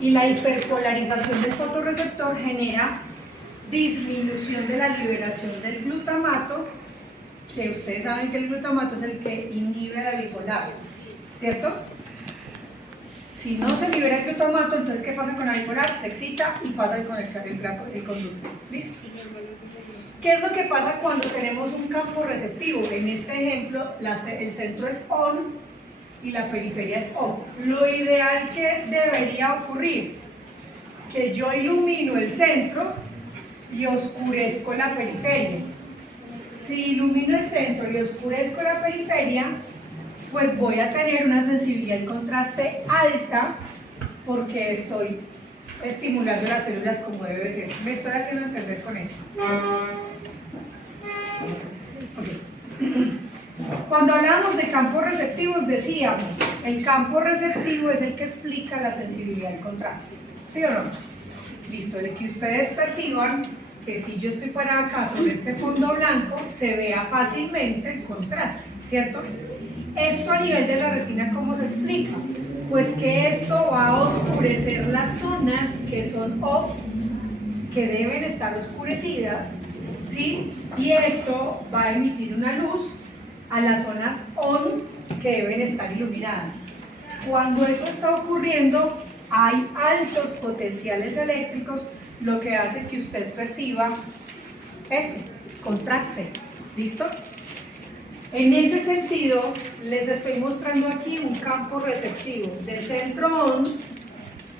Y la hiperpolarización del fotorreceptor genera disminución de la liberación del glutamato, que ustedes saben que el glutamato es el que inhibe la bipolar, ¿cierto? Si no se libera el glutamato, entonces ¿qué pasa con la bipolar? Se excita y pasa el conducto. ¿Listo? ¿Qué es lo que pasa cuando tenemos un campo receptivo? En este ejemplo, el centro es on y la periferia es off. Lo ideal que debería ocurrir, que yo ilumino el centro y oscurezco la periferia. Si ilumino el centro y oscurezco la periferia, pues voy a tener una sensibilidad y contraste alta porque estoy estimulando las células como debe ser. Me estoy haciendo entender con eso. Okay. Cuando hablábamos de campos receptivos decíamos, el campo receptivo es el que explica la sensibilidad y contraste. ¿Sí o no? Listo, el que ustedes perciban que si yo estoy parada acá sobre este fondo blanco, se vea fácilmente el contraste, ¿cierto? Esto a nivel de la retina, ¿cómo se explica? Pues que esto va a oscurecer las zonas que son off, que deben estar oscurecidas, ¿sí? Y esto va a emitir una luz a las zonas on que deben estar iluminadas. Cuando eso está ocurriendo, hay altos potenciales eléctricos, lo que hace que usted perciba eso, contraste. ¿Listo? En ese sentido, les estoy mostrando aquí un campo receptivo de centro on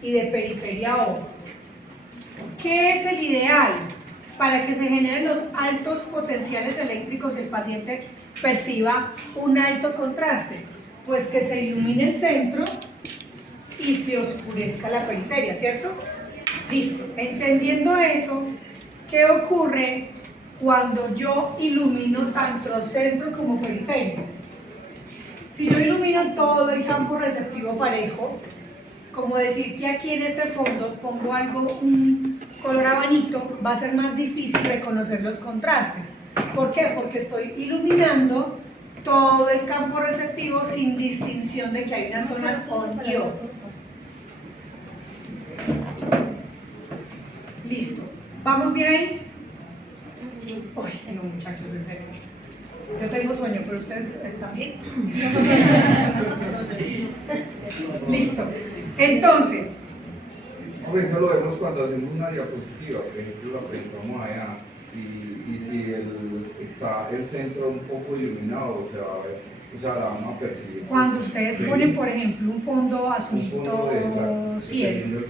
y de periferia off. ¿Qué es el ideal? Para que se generen los altos potenciales eléctricos y el paciente perciba un alto contraste, pues que se ilumine el centro y se oscurezca la periferia, ¿cierto? Listo. Entendiendo eso, ¿qué ocurre cuando yo ilumino tanto centro como periferia? Si yo ilumino todo el campo receptivo parejo, como decir que aquí en este fondo pongo algo, un color abanito, va a ser más difícil reconocer los contrastes. ¿Por qué? Porque estoy iluminando todo el campo receptivo sin distinción de que hay unas zonas on y off. Listo. ¿Vamos bien ahí? Sí. Uy, no, muchachos, en serio. Yo tengo sueño, pero ustedes están bien. Listo. Entonces. Eso lo vemos cuando hacemos una diapositiva, por ejemplo, la presentamos allá. Y si está el centro un poco iluminado, o sea, la vamos a percibir. Cuando ustedes ponen, por ejemplo, un fondo azulito cielo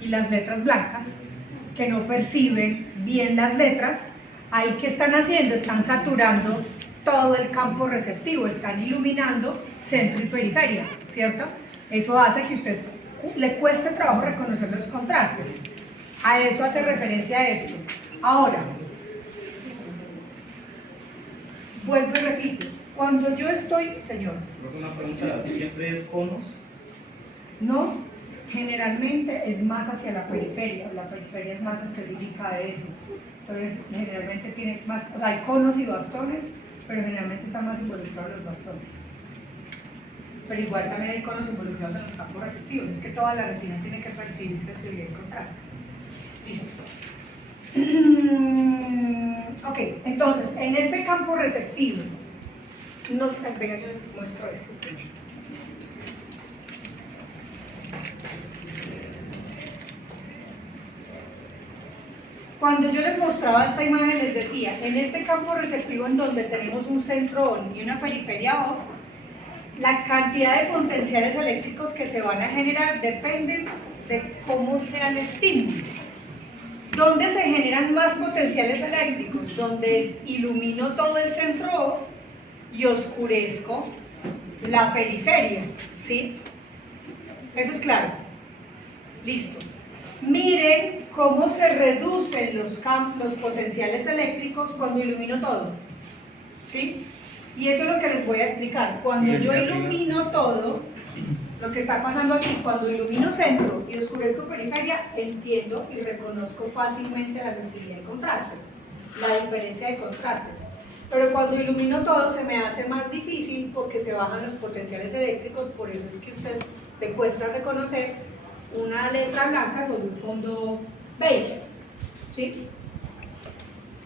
y las letras blancas, que no perciben bien las letras, ahí ¿qué están haciendo? Están saturando todo el campo receptivo, están iluminando centro y periferia, ¿cierto? Eso hace que a usted le cueste trabajo reconocer los contrastes. A eso hace referencia esto. Ahora, vuelvo y repito, cuando yo estoy, señor. Una pregunta, ¿siempre es conos? No, generalmente es más hacia la periferia es más específica de eso. Entonces, generalmente tiene más, o sea, hay conos y bastones, pero generalmente están más involucrados los bastones. Pero igual también hay conos involucrados en los campos receptivos, es que toda la retina tiene que percibir sensibilidad y contraste. Listo. Ok, entonces, en este campo receptivo, venga, yo les muestro esto primero. Cuando yo les mostraba esta imagen, les decía, en este campo receptivo en donde tenemos un centro on y una periferia off, la cantidad de potenciales eléctricos que se van a generar dependen de cómo sea el estímulo. ¿Dónde se generan más potenciales eléctricos? Donde ilumino todo el centro off y oscurezco la periferia, ¿sí? Eso es claro. Listo. Miren cómo se reducen los potenciales eléctricos cuando ilumino todo, ¿sí? Y eso es lo que les voy a explicar. Cuando yo ilumino todo, lo que está pasando aquí, cuando ilumino centro y oscurezco periferia, entiendo y reconozco fácilmente la sensibilidad y contraste, la diferencia de contrastes. Pero cuando ilumino todo se me hace más difícil porque se bajan los potenciales eléctricos, por eso es que a usted le cuesta reconocer una letra blanca sobre un fondo beige, ¿sí?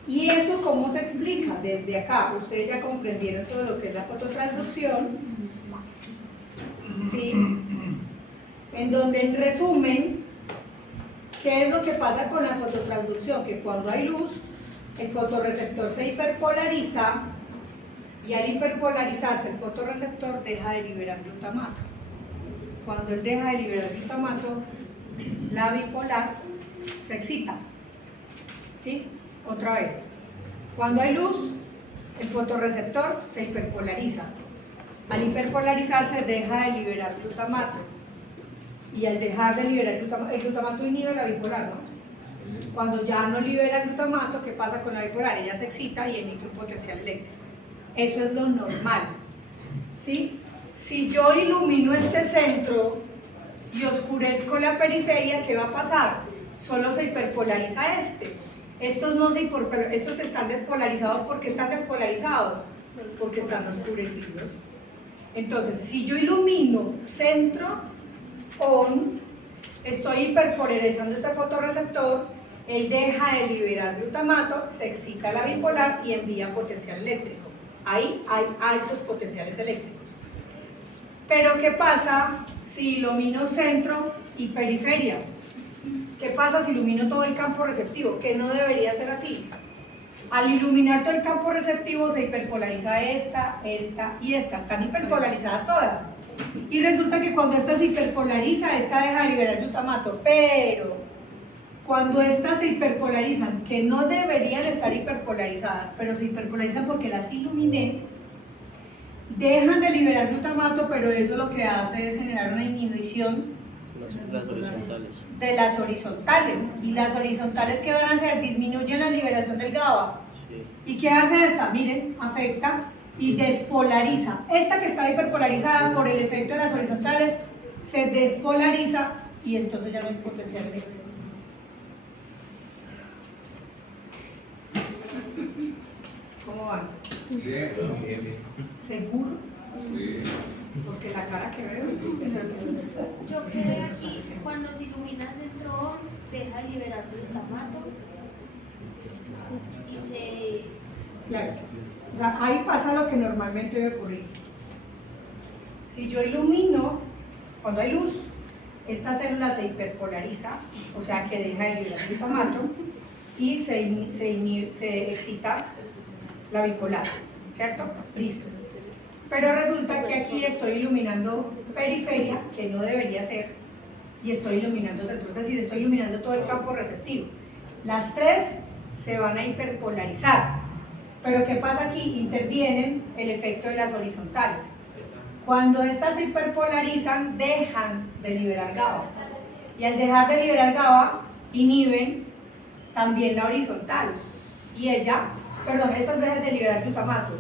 ¿Y eso cómo se explica? Desde acá, ustedes ya comprendieron todo lo que es la fototransducción, ¿sí? En donde, en resumen, ¿qué es lo que pasa con la fototransducción? Que cuando hay luz, el fotorreceptor se hiperpolariza y al hiperpolarizarse el fotorreceptor deja de liberar glutamato. Cuando él deja de liberar glutamato, la bipolar se excita. ¿Sí? Otra vez. Cuando hay luz, el fotorreceptor se hiperpolariza. Al hiperpolarizarse deja de liberar glutamato. Y al dejar de liberar glutamato, el glutamato inhibe la bipolar, ¿no? Cuando ya no libera glutamato, ¿qué pasa con la bipolar? Ella se excita y emite un potencial eléctrico. Eso es lo normal, ¿sí? Si yo ilumino este centro y oscurezco la periferia, ¿qué va a pasar? Solo se hiperpolariza este. Estos están despolarizados. ¿Por qué están despolarizados? Porque están oscurecidos. Entonces, si yo ilumino centro on, estoy hiperpolarizando este fotorreceptor, él deja de liberar glutamato, se excita la bipolar y envía potencial eléctrico. Ahí hay altos potenciales eléctricos. Pero ¿qué pasa si ilumino centro y periferia? ¿Qué pasa si ilumino todo el campo receptivo? Que no debería ser así. Al iluminar todo el campo receptivo se hiperpolariza esta y esta. Están hiperpolarizadas todas. Y resulta que cuando esta se hiperpolariza, esta deja de liberar glutamato. Pero cuando estas se hiperpolarizan, que no deberían estar hiperpolarizadas, pero se hiperpolarizan porque las iluminé, dejan de liberar glutamato, pero eso lo que hace es generar una inhibición Las horizontales. de las horizontales. Y las horizontales, ¿qué van a hacer? Disminuyen la liberación del GABA. Sí. ¿Y qué hace esta? Miren, afecta y despolariza. Esta que está hiperpolarizada por el efecto de las horizontales se despolariza y entonces ya no es potencial eléctrico. ¿Cómo van? Bien. ¿Seguro? Sí. Porque la cara que veo Yo quedé aquí, cuando se ilumina centro, deja de liberar glutamato y se... claro. O sea, ahí pasa lo que normalmente debe ocurrir. Si yo ilumino, cuando hay luz, esta célula se hiperpolariza, o sea que deja de liberar glutamato y se excita la bipolar, ¿cierto? Listo. Pero resulta que aquí estoy iluminando periferia, que no debería ser, y estoy iluminando centro, es decir, estoy iluminando todo el campo receptivo. Las tres se van a hiperpolarizar. Pero ¿qué pasa aquí? Intervienen el efecto de las horizontales. Cuando estas se hiperpolarizan, dejan de liberar GABA. Y al dejar de liberar GABA, inhiben también la horizontal. Y estas dejan de liberar glutamato.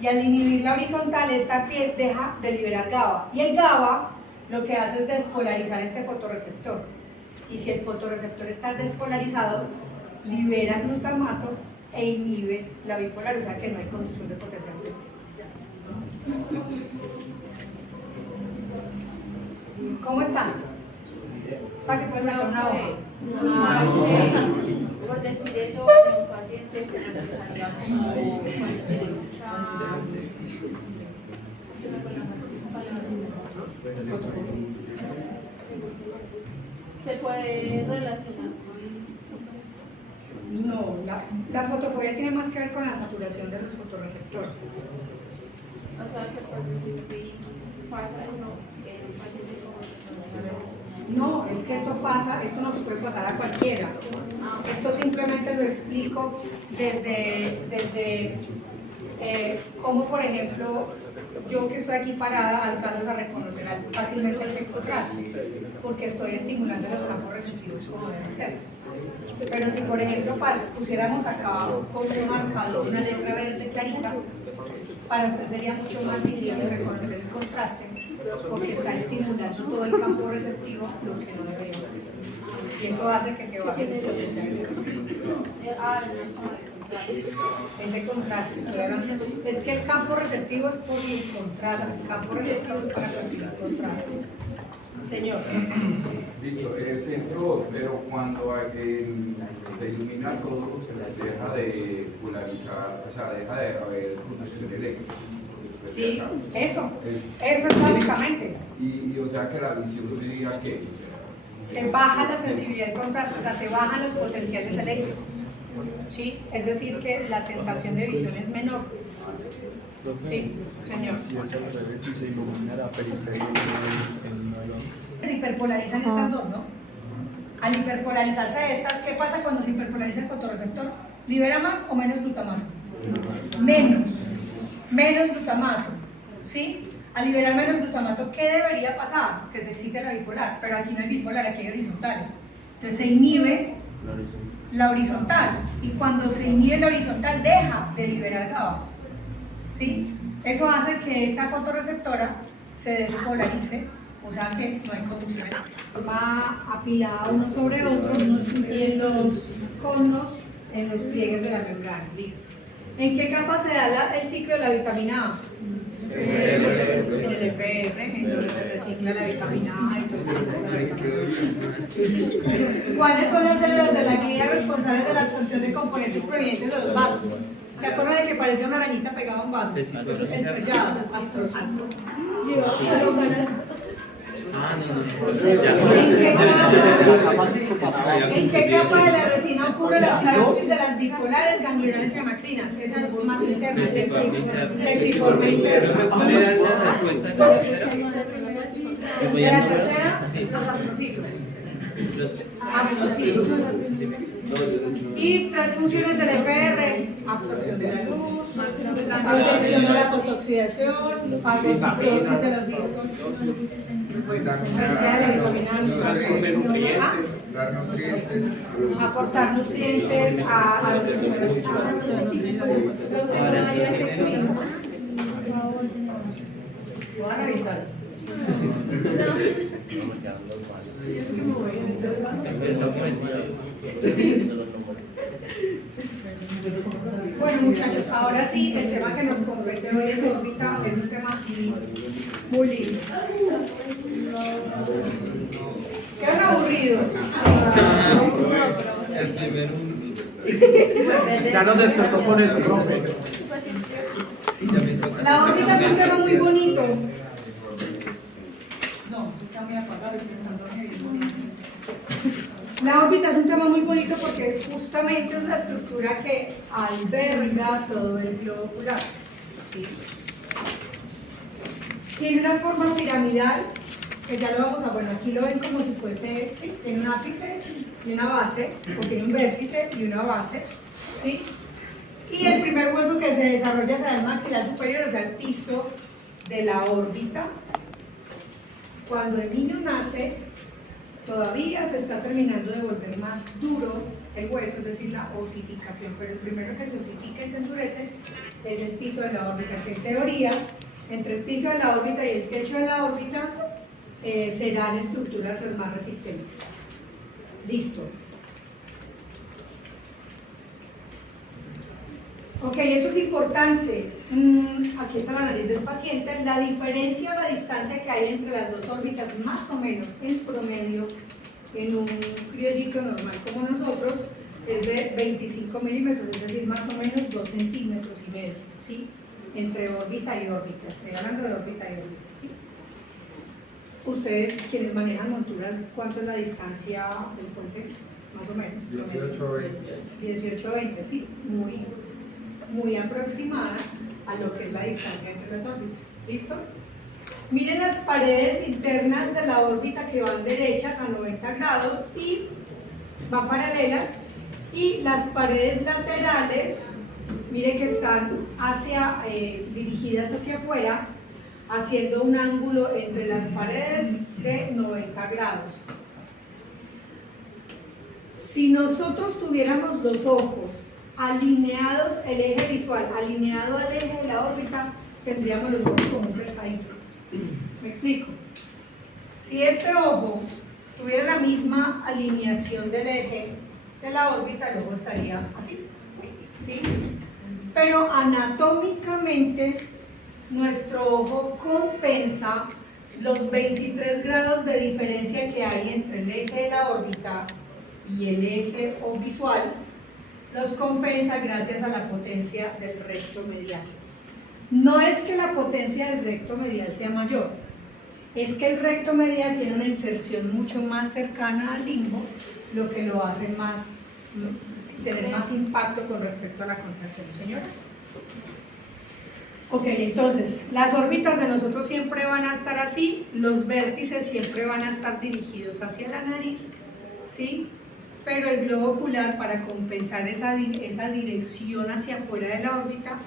Y al inhibir la horizontal, esta pieza deja de liberar GABA. Y el GABA lo que hace es despolarizar este fotorreceptor. Y si el fotorreceptor está despolarizado, libera glutamato e inhibe la bipolar, o sea que no hay conducción de potencial eléctrico. ¿Cómo están? O sea que pueden sacar una hoja. Por decir eso, un paciente que estaría como cuando tiene mucha... ¿Se puede relacionar con...? No, la fotofobia tiene más que ver con la saturación de los fotorreceptores. O sea, que pues sí pasa eso en un paciente como... No, es que esto nos puede pasar a cualquiera. Esto simplemente lo explico desde cómo, por ejemplo, yo que estoy aquí parada alcanzas a reconocer fácilmente el contraste, porque estoy estimulando los campos receptivos como deben ser. Pero si, por ejemplo, pusiéramos acá con un marcador una letra verde clarita, para usted sería mucho más difícil reconocer el contraste, porque está estimulando todo el campo receptivo, lo que no debería. Y eso hace que se baje el potencial. Es de contraste, estoy hablando. Es que el campo receptivo es por el contraste, el campo receptivo es para recibir contraste. Señor. Listo, el centro, pero cuando se ilumina todo, deja de polarizar, o sea, deja de haber conducción eléctrica. Después de Sí, acá. eso Es- es básicamente. y o sea que la visión sería que, Se baja la sensibilidad del contraste, o sea, se bajan los potenciales eléctricos. ¿Sí? Es decir, que la sensación de visión es menor. Sí, señor. Si es al revés, si se ilumina la periferia en nuevo. Se hiperpolarizan estas dos, ¿no? Al hiperpolarizarse estas, ¿qué pasa cuando se hiperpolariza el fotorreceptor? ¿Libera más o menos glutamato? Menos glutamato, ¿sí? Al liberar menos glutamato, ¿qué debería pasar? Que se excite la bipolar, pero aquí no hay bipolar, aquí hay horizontales. Entonces se inhibe la horizontal, y cuando se inhibe la horizontal deja de liberar GABA, ¿sí? Eso hace que esta fotorreceptora se despolarice, o sea que no hay conducción eléctrica. Va apilada uno sobre otro y en los conos, en los pliegues de la membrana, listo. ¿En qué capa se da el ciclo de la vitamina A? En el EPR, en donde se recicla la vitamina A y todo eso. ¿Cuáles son las células de la glía responsables de la absorción de componentes provenientes de los vasos? ¿Se acuerdan de que parecía una arañita pegada a un vaso? Estrellado, astrocito. Ah, no. ¿En qué capa de la retina ocurre la sinapsis de las bipolares, ganglionares y hemacrinas? Esas más internas, plexiforme interno. ¿Cuál era la respuesta de la tercera? De la tercera, los astrocitos. Astrocitos. Y tres funciones del EPR: absorción de la luz, protección de la fotooxidación, fagocitosis de los discos, reciclaje de la vitamina A, dar nutrientes, aportar nutrientes a los primeros. Voy a revisar esto. Bueno, muchachos, ahora sí, el tema que nos compete hoy es órbita, es un tema muy lindo. Quedan aburridos. El primero. Ya nos despertó con eso, profe. La órbita es un tema muy bonito. No, está muy apagado, es que están dormidos. La órbita es un tema muy bonito porque justamente es la estructura que alberga todo el globo ocular. ¿Sí? Tiene una forma piramidal, que ya lo vamos a, bueno, aquí lo ven como si fuese, ¿sí? Tiene un ápice y una base, o tiene un vértice y una base, ¿sí? Y el primer hueso que se desarrolla será el maxilar superior, o sea, el piso de la órbita. Cuando el niño nace, todavía se está terminando de volver más duro el hueso, es decir, la osificación, pero el primero que se osifica y se endurece es el piso de la órbita, que en teoría, entre el piso de la órbita y el techo de la órbita, serán estructuras las más resistentes. Listo. Ok, eso es importante. Aquí está la nariz del paciente. La diferencia o la distancia que hay entre las dos órbitas, más o menos en promedio, en un criollito normal como nosotros, es de 25 milímetros, es decir, más o menos 2,5 centímetros, ¿sí? Entre órbita y órbita. Estoy hablando de órbita y órbita, ¿sí? Ustedes, quienes manejan monturas, ¿cuánto es la distancia del puente? Más o menos. 18 a 20. 18 a 20, sí, muy aproximada a lo que es la distancia entre las órbitas. ¿Listo? Miren las paredes internas de la órbita que van derechas a 90 grados y van paralelas, y las paredes laterales, miren que están dirigidas hacia afuera, haciendo un ángulo entre las paredes de 90 grados. Si nosotros tuviéramos los ojos alineados, el eje visual alineado al eje de la órbita, tendríamos los ojos como un pescadito. ¿Me explico? Si este ojo tuviera la misma alineación del eje de la órbita, el ojo estaría así, ¿sí? Pero anatómicamente nuestro ojo compensa los 23 grados de diferencia que hay entre el eje de la órbita y el eje visual, los compensa gracias a la potencia del recto medial. No es que la potencia del recto medial sea mayor, es que el recto medial tiene una inserción mucho más cercana al limbo, lo que lo hace tener más impacto con respecto a la contracción, señora. Ok, entonces, las órbitas de nosotros siempre van a estar así, los vértices siempre van a estar dirigidos hacia la nariz, ¿sí? Pero el globo ocular, para compensar esa dirección hacia afuera de la órbita,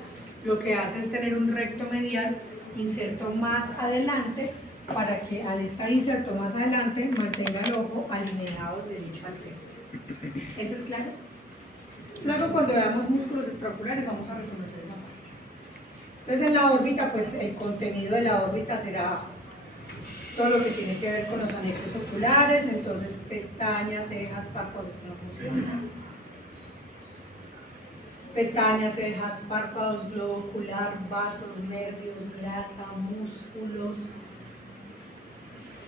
lo que hace es tener un recto medial inserto más adelante, para que al estar inserto más adelante mantenga el ojo alineado derecho al frente. ¿Eso es claro? Luego, cuando veamos músculos extraoculares, vamos a reconocer esa parte. Entonces, en la órbita, pues el contenido de la órbita será todo lo que tiene que ver con los anexos oculares, entonces pestañas, cejas, párpados, no funciona. Pestañas, cejas, párpados, globo ocular, vasos, nervios, grasa, músculos.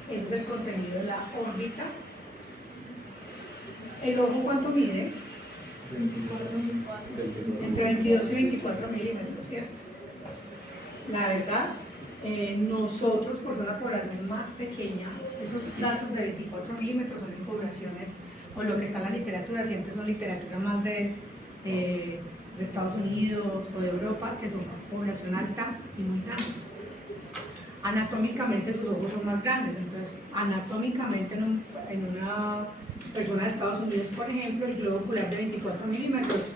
Ese es el contenido de la órbita. ¿El ojo cuánto mide? Entre 22 y 24 milímetros, ¿cierto? La verdad, nosotros, por ser una población más pequeña, esos datos de 24 milímetros son en poblaciones, o lo que está en la literatura, siempre son literatura más de Estados Unidos o de Europa, que son población alta y muy grandes. Anatómicamente sus ojos son más grandes, entonces anatómicamente en una persona de Estados Unidos, por ejemplo, el globo ocular de 24 milímetros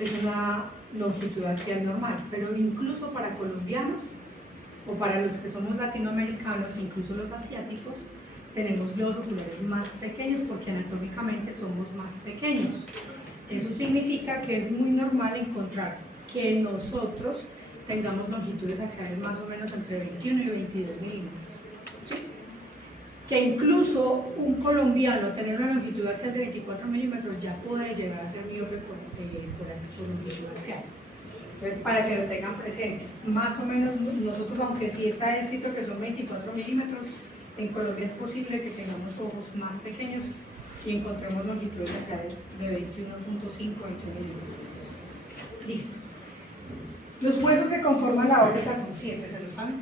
es una longitud axial normal, pero incluso para colombianos o para los que somos latinoamericanos, incluso los asiáticos, tenemos globos oculares más pequeños porque anatómicamente somos más pequeños. Eso significa que es muy normal encontrar que nosotros tengamos longitudes axiales más o menos entre 21 y 22 milímetros. ¿Sí? Que incluso un colombiano tener una longitud axial de 24 milímetros ya puede llegar a ser miope por longitud axial. Entonces, para que lo tengan presente, más o menos nosotros, aunque sí está escrito que son 24 milímetros, en Colombia es posible que tengamos ojos más pequeños y encontremos longitudes axiales de 21.5 milímetros. Listo. Los huesos que conforman la órbita son 7, ¿se lo saben?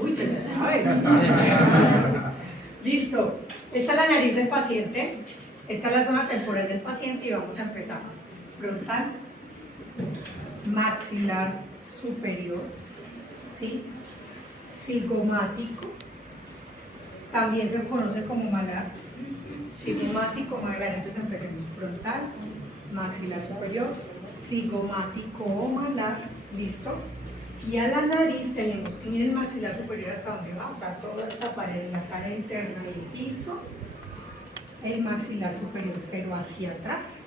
Uy, se lo sabe. Listo. Esta es la nariz del paciente, esta es la zona temporal del paciente y vamos a empezar. Frontal, maxilar superior, ¿sí? Cigomático, también se conoce como malar, cigomático, malar. Entonces empecemos: frontal, maxilar superior, cigomático o malar, listo. Y a la nariz tenemos que ir el maxilar superior hasta donde va, o sea, toda esta pared, la cara interna y el piso, el maxilar superior, pero hacia atrás.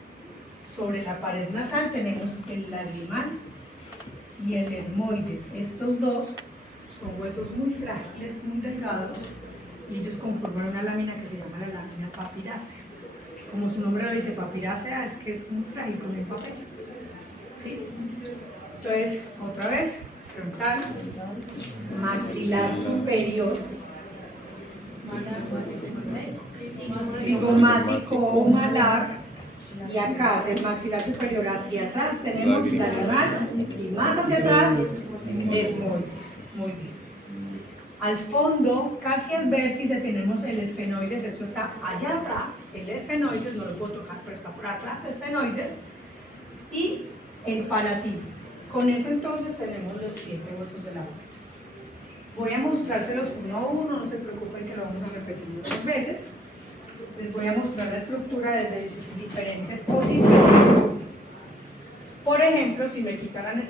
Sobre la pared nasal tenemos el lagrimal y el etmoides. Estos dos son huesos muy frágiles, muy delgados, y ellos conforman una lámina que se llama la lámina papirácea. Como su nombre lo dice, papirácea, es que es muy frágil como el papel. ¿Sí? Entonces, otra vez, frontal, maxilar superior, cigomático o malar, y acá del maxilar superior hacia atrás tenemos lagrimal y más hacia atrás etmoides. Muy bien. Al fondo, casi al vértice, tenemos el esfenoides. Esto está allá atrás. El esfenoides, no lo puedo tocar, pero está por atrás, esfenoides. Y el palatino. Con eso entonces tenemos los 7 huesos de la boca. Voy a mostrárselos uno a uno, no se preocupen que lo vamos a repetir muchas veces. Les voy a mostrar la estructura desde diferentes posiciones. Por ejemplo, si me quitaran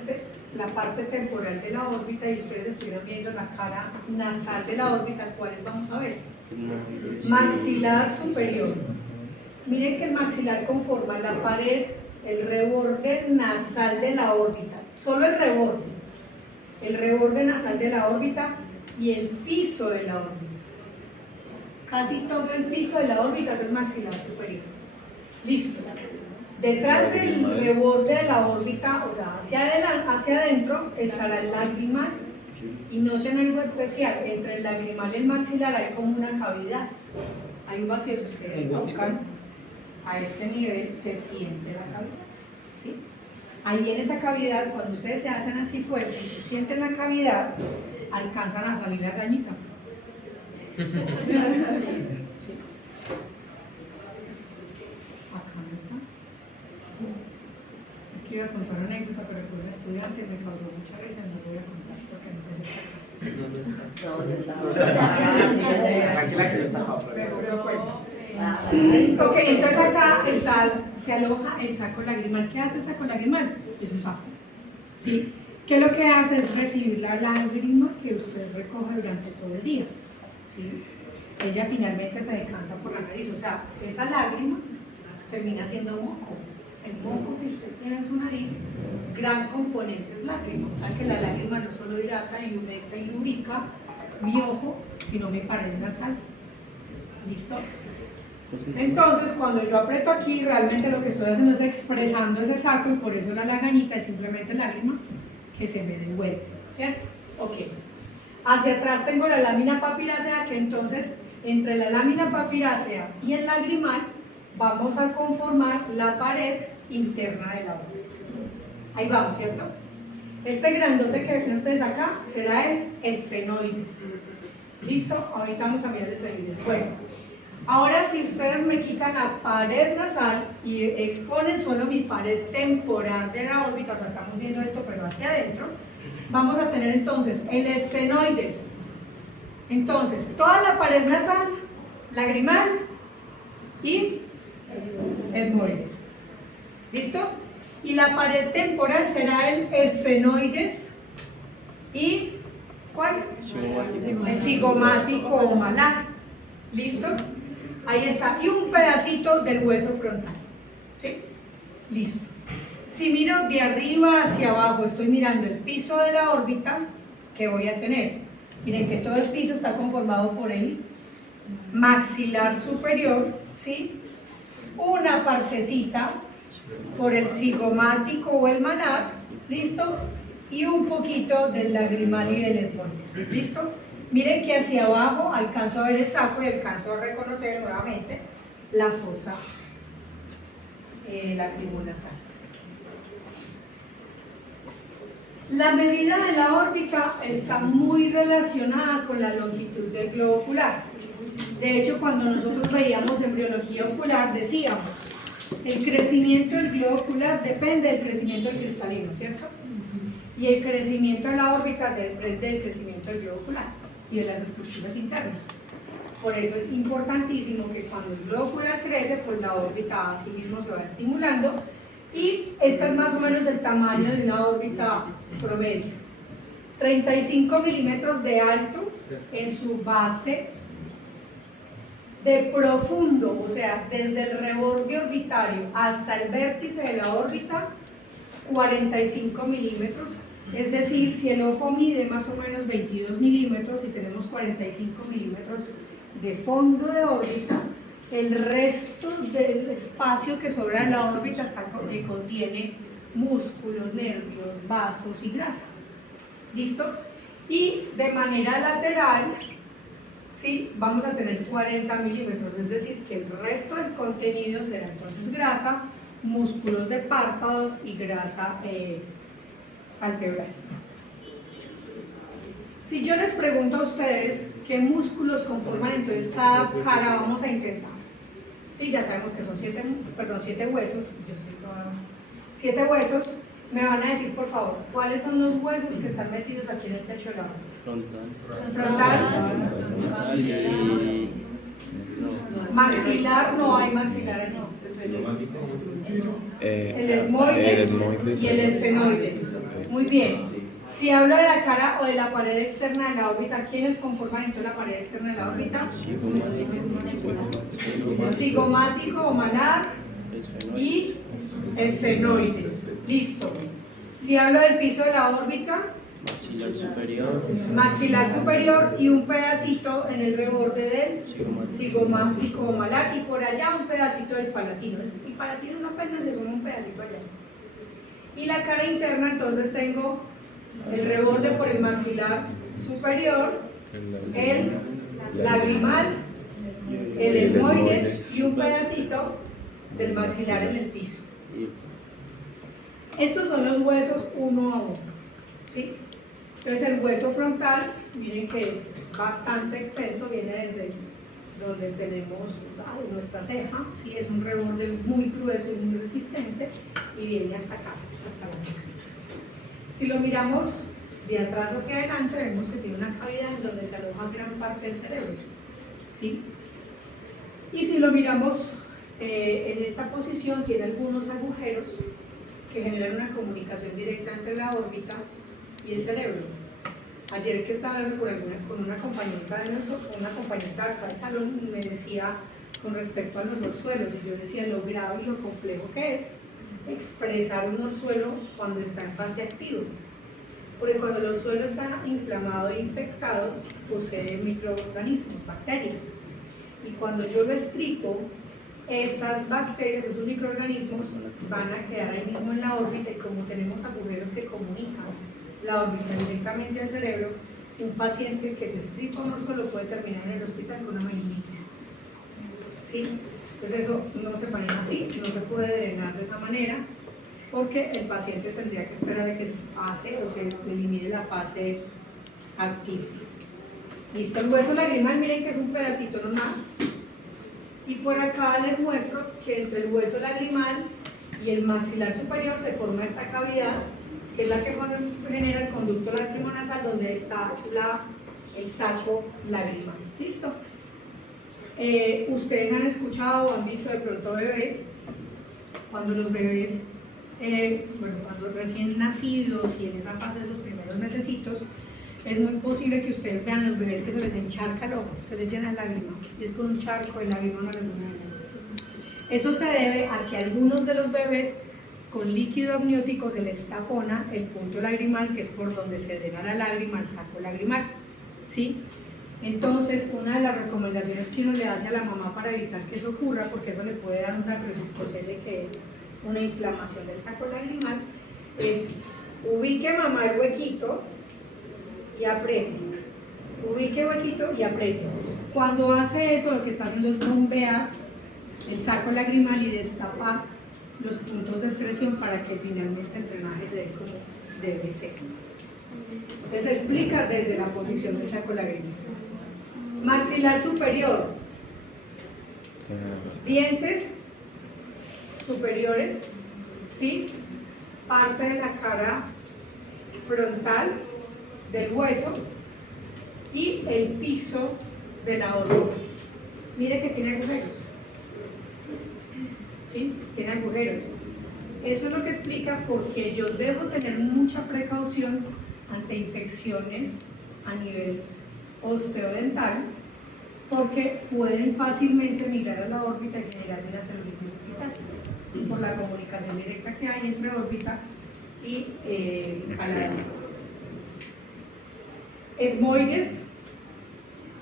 la parte temporal de la órbita y ustedes estuvieran viendo la cara nasal de la órbita, ¿cuáles vamos a ver? Maxilar superior. Miren que el maxilar conforma la pared, el reborde nasal de la órbita, solo el reborde nasal de la órbita y el piso de la órbita. Casi todo el piso de la órbita es el maxilar superior. Listo. Detrás del reborde de la órbita, o sea, hacia adentro, estará el lagrimal Y noten algo especial, entre el lagrimal y el maxilar hay como una cavidad. Hay un vacío, si ustedes tocan a este nivel, se siente la cavidad. ¿Sí? Ahí en esa cavidad, cuando ustedes se hacen así fuerte y se sienten la cavidad, alcanzan a salir la rañita. Sí. Acá no está. Es que iba a contar una anécdota, pero fue un estudiante y me causó mucha risa, no lo voy a contar porque no sé si está acá. Tranquila que yo estaba acá. Pero bueno. Ok, entonces acá está, se aloja el saco lagrimal. ¿Qué hace el saco lagrimal? Es un saco. ¿Sí? Que lo que hace es recibir la lágrima que usted recoge durante todo el día. ¿Sí? Ella finalmente se decanta por la nariz, o sea, esa lágrima termina siendo moco. El moco que usted tiene en su nariz, gran componente es lágrima. O sea que la lágrima no solo hidrata y humecta y lubrica mi ojo, sino mi pared nasal. ¿Listo? Entonces, cuando yo aprieto aquí, realmente lo que estoy haciendo es expresando ese saco y por eso la lagañita es simplemente lágrima que se me devuelve, ¿cierto? Ok. Hacia atrás tengo la lámina papirácea, que entonces entre la lámina papirácea y el lagrimal vamos a conformar la pared interna de la boca. Ahí vamos, ¿cierto? Este grandote que ven ustedes acá será el esfenoides. ¿Listo? Ahorita vamos a mirar el esfenoides. Bueno, ahora si ustedes me quitan la pared nasal y exponen solo mi pared temporal de la órbita, o sea, estamos viendo esto pero hacia adentro, vamos a tener entonces el esfenoides. Entonces, toda la pared nasal, lagrimal y etmoides. ¿Listo? Y la pared temporal será el esfenoides y ¿cuál? El cigomático o malar. ¿Listo? Ahí está. Y un pedacito del hueso frontal. ¿Sí? Listo. Si miro de arriba hacia abajo, estoy mirando el piso de la órbita que voy a tener. Miren que todo el piso está conformado por el maxilar superior, ¿sí? Una partecita por el cigomático o el malar, ¿listo? Y un poquito del lagrimal y del etmoides, ¿listo? Miren que hacia abajo alcanzo a ver el saco y alcanzo a reconocer nuevamente la fosa lacrimosal. La medida de la órbita está muy relacionada con la longitud del globo ocular. De hecho, cuando nosotros veíamos embriología ocular, decíamos, el crecimiento del globo ocular depende del crecimiento del cristalino, ¿cierto? Y el crecimiento de la órbita depende del crecimiento del globo ocular y de las estructuras internas. Por eso es importantísimo que cuando el globo ocular crece, pues la órbita a sí mismo se va estimulando. Y este es más o menos el tamaño de una órbita promedio. 35 milímetros de alto en su base, de profundo, o sea, desde el reborde orbitario hasta el vértice de la órbita, 45 milímetros. Es decir, si el ojo mide más o menos 22 milímetros y tenemos 45 milímetros de fondo de órbita, el resto del espacio que sobra en la órbita contiene músculos, nervios, vasos y grasa. ¿Listo? Y de manera lateral, ¿sí? Vamos a tener 40 milímetros, es decir, que el resto del contenido será entonces grasa, músculos de párpados y grasa palpebral. Si yo les pregunto a ustedes qué músculos conforman entonces cada cara, vamos a intentar. Sí, ya sabemos que son 7 huesos, yo estoy toda... 7 huesos, me van a decir por favor, ¿cuáles son los huesos que están metidos aquí en el techo de la órbita? Frontal. Maxilar, no hay maxilares, no. El etmoides y el esfenoides. Muy bien. Si hablo de la cara o de la pared externa de la órbita, ¿quiénes conforman entonces la pared externa de la órbita? El cigomático o malar y esfenoides. Listo. Si hablo del piso de la órbita, maxilar superior y un pedacito en el reborde del cigomático o malar y por allá un pedacito del palatino. El palatino apenas es un pedacito allá. Y la cara interna entonces tengo el reborde por el maxilar superior, el lagrimal, el etmoides y un pedacito del maxilar en el piso. Estos son los huesos uno a uno, ¿sí? Entonces el hueso frontal, miren que es bastante extenso, viene desde donde tenemos nuestra ceja, ¿sí? Es un reborde muy grueso y muy resistente y viene hasta acá, hasta la nuca. Si lo miramos de atrás hacia adelante, vemos que tiene una cavidad en donde se aloja gran parte del cerebro, ¿sí? Y si lo miramos en esta posición, tiene algunos agujeros que generan una comunicación directa entre la órbita y el cerebro. Ayer que estaba hablando con una compañerita de acá del salón, me decía con respecto a los orzuelos, y yo decía lo grave y lo complejo que es expresar un orzuelo cuando está en fase activo. Porque cuando el orzuelo está inflamado e infectado, posee microorganismos, bacterias. Y cuando yo lo estripo, estas bacterias, esos microorganismos, van a quedar ahí mismo en la órbita, y como tenemos agujeros que comunican la órbita directamente al cerebro, un paciente que se estripa un orzuelo puede terminar en el hospital con una meningitis. ¿Sí? Entonces eso no se maneja así, no se puede drenar de esa manera, porque el paciente tendría que esperar a que se pase o se elimine la fase activa. Listo, el hueso lagrimal, miren que es un pedacito nomás. Y por acá les muestro que entre el hueso lagrimal y el maxilar superior se forma esta cavidad, que es la que genera el conducto lacrimonasal, donde está el saco lagrimal. ¿Listo? Ustedes han escuchado o han visto de pronto bebés, cuando los bebés, cuando recién nacidos y en esa fase de esos primeros mesecitos, es muy posible que ustedes vean los bebés que se les encharca el ojo, se les llena de lágrima, y es con un charco de lágrima no les duele. Eso se debe a que algunos de los bebés con líquido amniótico se les tapona el punto lagrimal, que es por donde se drena la lágrima, el saco lagrimal, ¿sí? Entonces, una de las recomendaciones que uno le hace a la mamá para evitar que eso ocurra, porque eso le puede dar un dartrosis posible, que es una inflamación del saco lagrimal, es ubique mamá el huequito y apriete, ubique huequito y apriete. Cuando hace eso, lo que está haciendo es bombear el saco lagrimal y destapar los puntos de excreción para que finalmente el drenaje se dé como debe ser. Entonces explica desde la posición del saco lagrimal. Maxilar superior, dientes superiores, ¿sí? Parte de la cara frontal del hueso y el piso de la órbita. Mire que tiene agujeros, ¿sí? Tiene agujeros. Eso es lo que explica por qué yo debo tener mucha precaución ante infecciones a nivel osteodental, porque pueden fácilmente migrar a la órbita y generar una celulitis orbital por la comunicación directa que hay entre órbita y paladar. Etmoides.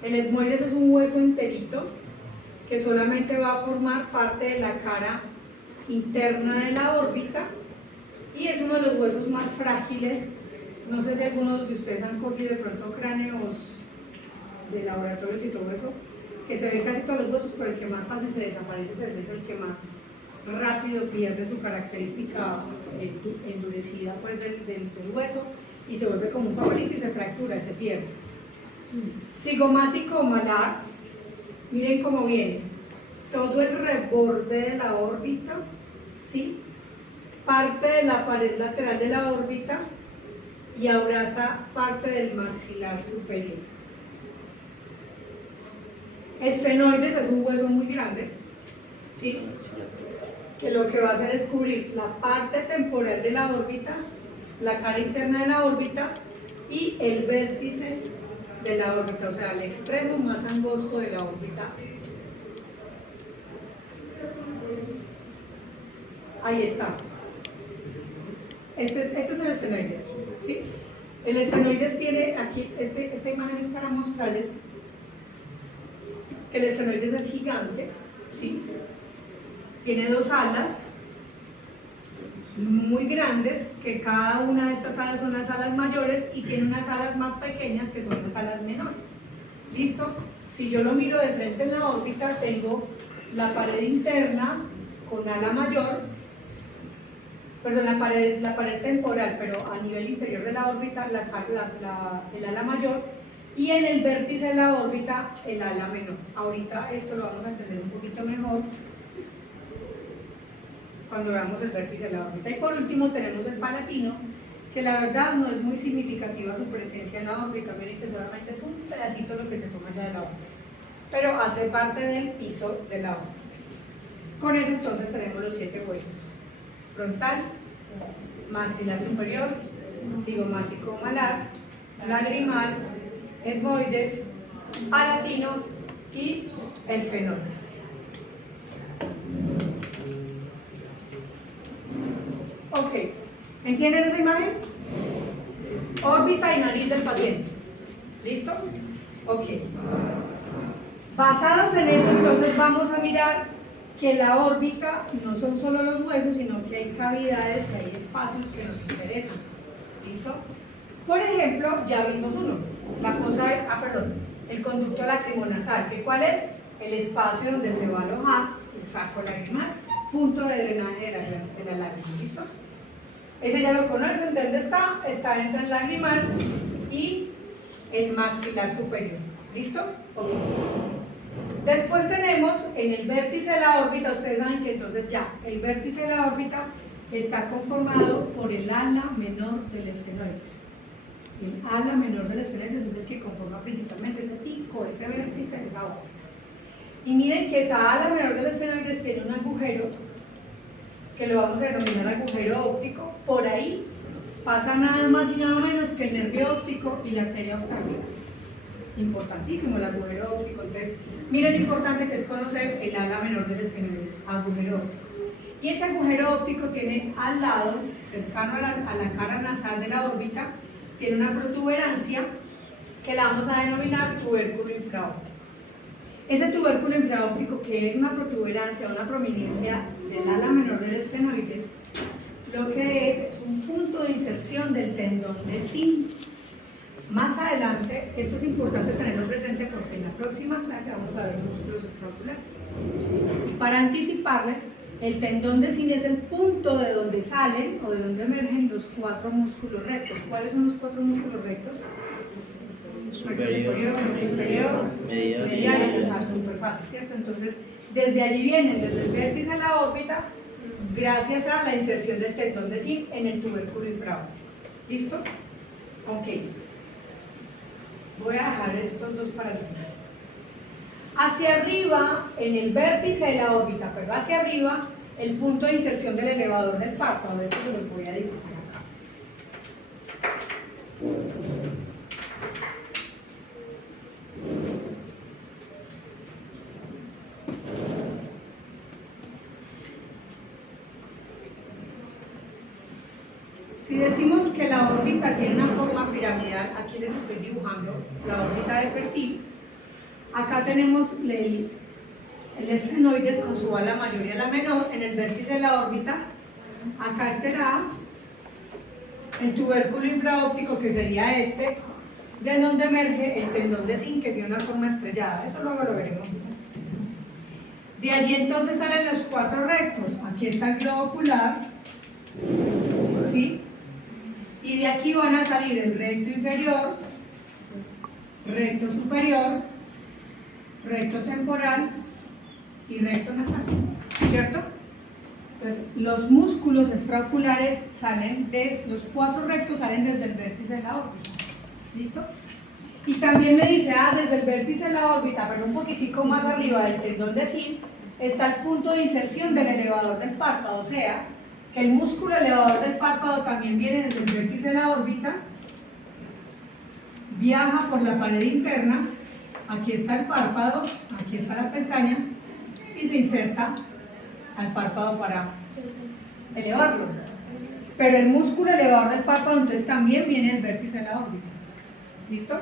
El etmoides es un hueso enterito que solamente va a formar parte de la cara interna de la órbita y es uno de los huesos más frágiles. No sé si algunos de ustedes han cogido de pronto cráneos de laboratorios y todo eso, que se ven casi todos los huesos, pero el que más fácil se desaparece es el que más rápido pierde su característica endurecida pues, del hueso y se vuelve como un favorito y se fractura y se pierde. Cigomático malar, miren cómo viene, todo el reborde de la órbita, ¿sí? Parte de la pared lateral de la órbita y abraza parte del maxilar superior. Esfenoides es un hueso muy grande, ¿sí? Que lo que va a hacer es cubrir la parte temporal de la órbita, la cara interna de la órbita y el vértice de la órbita, o sea, el extremo más angosto de la órbita. Ahí está. Este es el esfenoides, ¿sí? El esfenoides tiene aquí, esta imagen es para mostrarles que el esfenoides es gigante, ¿sí? Tiene dos alas, muy grandes, que cada una de estas alas son las alas mayores y tiene unas alas más pequeñas que son las alas menores. ¿Listo? Si yo lo miro de frente en la órbita, tengo la pared interna con ala mayor, perdón, la pared temporal, pero a nivel interior de la órbita, el ala mayor, y en el vértice de la órbita, el ala menor. Ahorita esto lo vamos a entender un poquito mejor cuando veamos el vértice de la órbita. Y por último tenemos el palatino, que la verdad no es muy significativa su presencia en la órbita, miren que solamente es un pedacito lo que se suma allá de la órbita, pero hace parte del piso de la órbita. Con eso entonces tenemos los 7 huesos: frontal, maxilar superior, cigomático malar, lagrimal, etmoides, palatino y esfenoides. Ok, ¿entienden esa imagen? Órbita y nariz del paciente. ¿Listo? Ok. Basados en eso, entonces vamos a mirar que la órbita no son solo los huesos, sino que hay cavidades y hay espacios que nos interesan. ¿Listo? Por ejemplo, ya vimos uno, la fosa, el conducto lacrimonasal, que ¿cuál es? El espacio donde se va a alojar el saco lagrimal, punto de drenaje de la lágrima. ¿Listo? Ese ya lo conocen. ¿Dónde está? Está entre el lagrimal y el maxilar superior. ¿Listo? Okay. Después tenemos en el vértice de la órbita, ustedes saben que entonces ya el vértice de la órbita está conformado por el ala menor del esfenoides. El ala menor del esfenoides es el que conforma principalmente ese pico, ese vértice, esa órbita. Y miren que esa ala menor del esfenoides tiene un agujero que lo vamos a denominar agujero óptico. Por ahí pasa nada más y nada menos que el nervio óptico y la arteria oftalmica. Importantísimo el agujero óptico. Entonces, miren lo importante que es conocer el ala menor del esfenoides, agujero óptico. Y ese agujero óptico tiene al lado, cercano a la cara nasal de la órbita, tiene una protuberancia que la vamos a denominar tubérculo infraóptico. Ese tubérculo infraóptico, que es una protuberancia, una prominencia del ala menor del esfenoides, lo que es un punto de inserción del tendón de Zinc. Más adelante, esto es importante tenerlo presente porque en la próxima clase vamos a ver músculos extraoculares. Y para anticiparles, el tendón de Zinc es el punto de donde salen o de donde emergen los 4 músculos rectos. ¿Cuáles son los 4 músculos rectos? Superior, inferior, medial y nasal, súper fácil, ¿cierto? Entonces, desde allí vienen, desde el vértice de la órbita, gracias a la inserción del tendón de Zinc en el tubérculo infraóptico. ¿Listo? Ok. Voy a dejar estos dos para el final. Hacia arriba, en el vértice de la órbita, pero hacia arriba, el punto de inserción del elevador del párpado. Esto se los voy a dibujar acá. Si decimos que la órbita tiene una forma piramidal, aquí les estoy dibujando la órbita de perfil. Acá tenemos el esfenoides con su ala mayor y ala menor en el vértice de la órbita. Acá estará el tubérculo infraóptico, que sería este, de donde emerge el tendón de Zinc, que tiene una forma estrellada. Eso luego lo veremos. De allí entonces salen los 4 rectos. Aquí está el globo ocular, ¿sí? Y de aquí van a salir el recto inferior, recto superior, recto temporal y recto nasal, ¿cierto? Entonces, los músculos extraoculares salen los 4 rectos salen desde el vértice de la órbita. ¿Listo? Y también me dice, desde el vértice de la órbita, pero un poquitico más arriba del tendón de Zinc, está el punto de inserción del elevador del párpado, o sea, que el músculo elevador del párpado también viene desde el vértice de la órbita, viaja por la pared interna, aquí está el párpado, aquí está la pestaña, y se inserta al párpado para elevarlo. Pero el músculo elevador del párpado entonces también viene del vértice de la órbita. ¿Listo?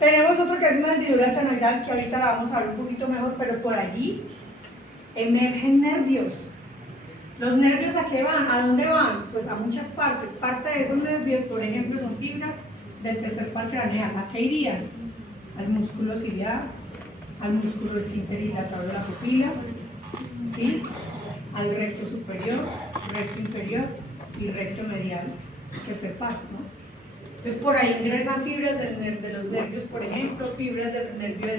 Tenemos otro que es una hendidura esfenoidal, que ahorita la vamos a ver un poquito mejor, pero por allí emergen nervios. ¿Los nervios a qué van? ¿A dónde van? Pues a muchas partes. Parte de esos nervios, por ejemplo, son fibras del tercer par craneal. ¿A qué irían? Al músculo ciliar, al músculo esfínter dilatador de la pupila, ¿sí? Al recto superior, recto inferior y recto medial, tercer par, ¿no? Entonces por ahí ingresan fibras de los nervios, por ejemplo, fibras del nervio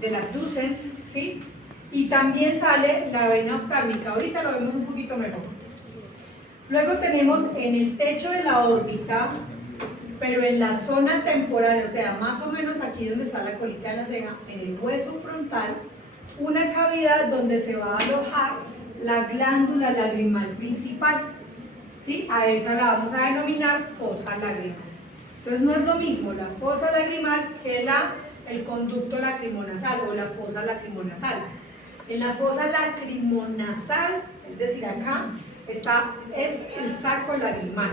del abducens, ¿sí? Y también sale la vena oftálmica. Ahorita lo vemos un poquito mejor. Luego tenemos en el techo de la órbita, pero en la zona temporal, o sea, más o menos aquí donde está la colita de la ceja, en el hueso frontal, una cavidad donde se va a alojar la glándula lagrimal principal, ¿sí? A esa la vamos a denominar fosa lagrimal. Entonces no es lo mismo la fosa lagrimal que el conducto lacrimonasal o la fosa lacrimonasal. En la fosa lacrimonasal, es decir, acá es el saco lagrimal.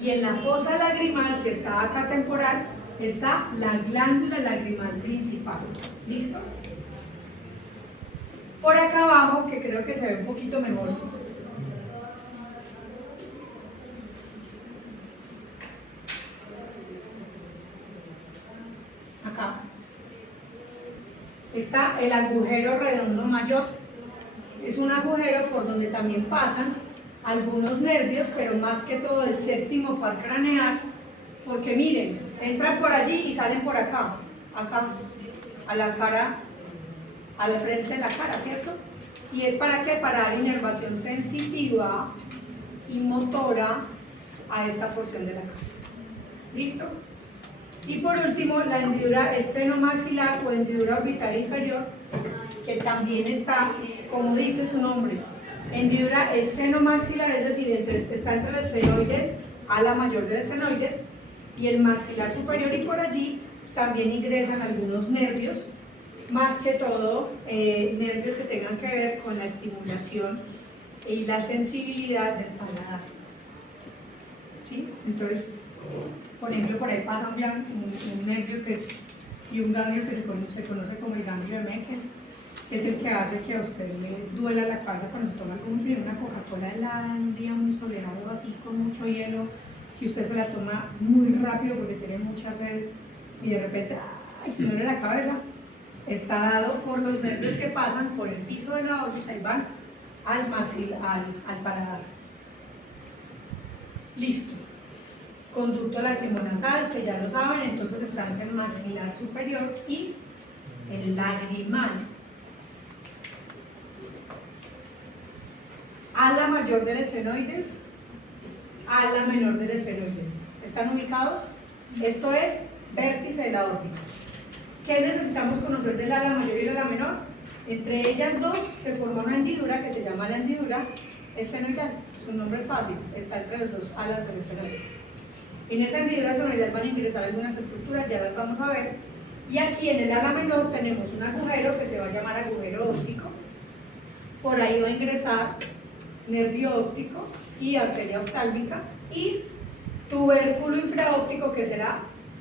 Y en la fosa lagrimal, que está acá temporal, está la glándula lagrimal principal. ¿Listo? Por acá abajo, que creo que se ve un poquito mejor. Acá está el agujero redondo mayor. Es un agujero por donde también pasan algunos nervios, pero más que todo el séptimo par craneal, porque miren, entran por allí y salen por acá, a la cara, al frente de la cara, ¿cierto? ¿Y es para qué? Para dar inervación sensitiva y motora a esta porción de la cara. ¿Listo? Y por último, la hendidura esfenomaxilar o hendidura orbital inferior, que también está, como dice su nombre, hendidura esfenomaxilar, es decir, está entre los esfenoides, ala mayor del esfenoides, y el maxilar superior, y por allí también ingresan algunos nervios, más que todo nervios que tengan que ver con la estimulación y la sensibilidad del paladar. ¿Sí? Entonces, por ejemplo, por ahí pasa un nervio y un ganglio que se conoce como el ganglio de Meckel, que es el que hace que a usted le duela la cabeza cuando se toma algún frío, una Coca-Cola helada, un día muy soleado así con mucho hielo, que usted se la toma muy rápido porque tiene mucha sed y de repente ¡ay!, duele la cabeza. Está dado por los nervios que pasan por el piso de la órbita y van al maxilar, al paladar. Listo. Conducto lacrimonasal, que ya lo saben, entonces está entre el maxilar superior y el lagrimal. Ala mayor del esfenoides, ala menor del esfenoides. ¿Están ubicados? Esto es vértice de la órbita. ¿Qué necesitamos conocer del ala mayor y el ala menor? Entre ellas dos se forma una hendidura que se llama la hendidura esfenoidal. Su nombre es fácil, está entre las dos alas del esfenoides. En esa hendidura esfenoidal van a ingresar algunas estructuras, ya las vamos a ver. Y aquí en el ala menor tenemos un agujero que se va a llamar agujero óptico. Por ahí va a ingresar nervio óptico y arteria oftálmica y tubérculo infraóptico, que será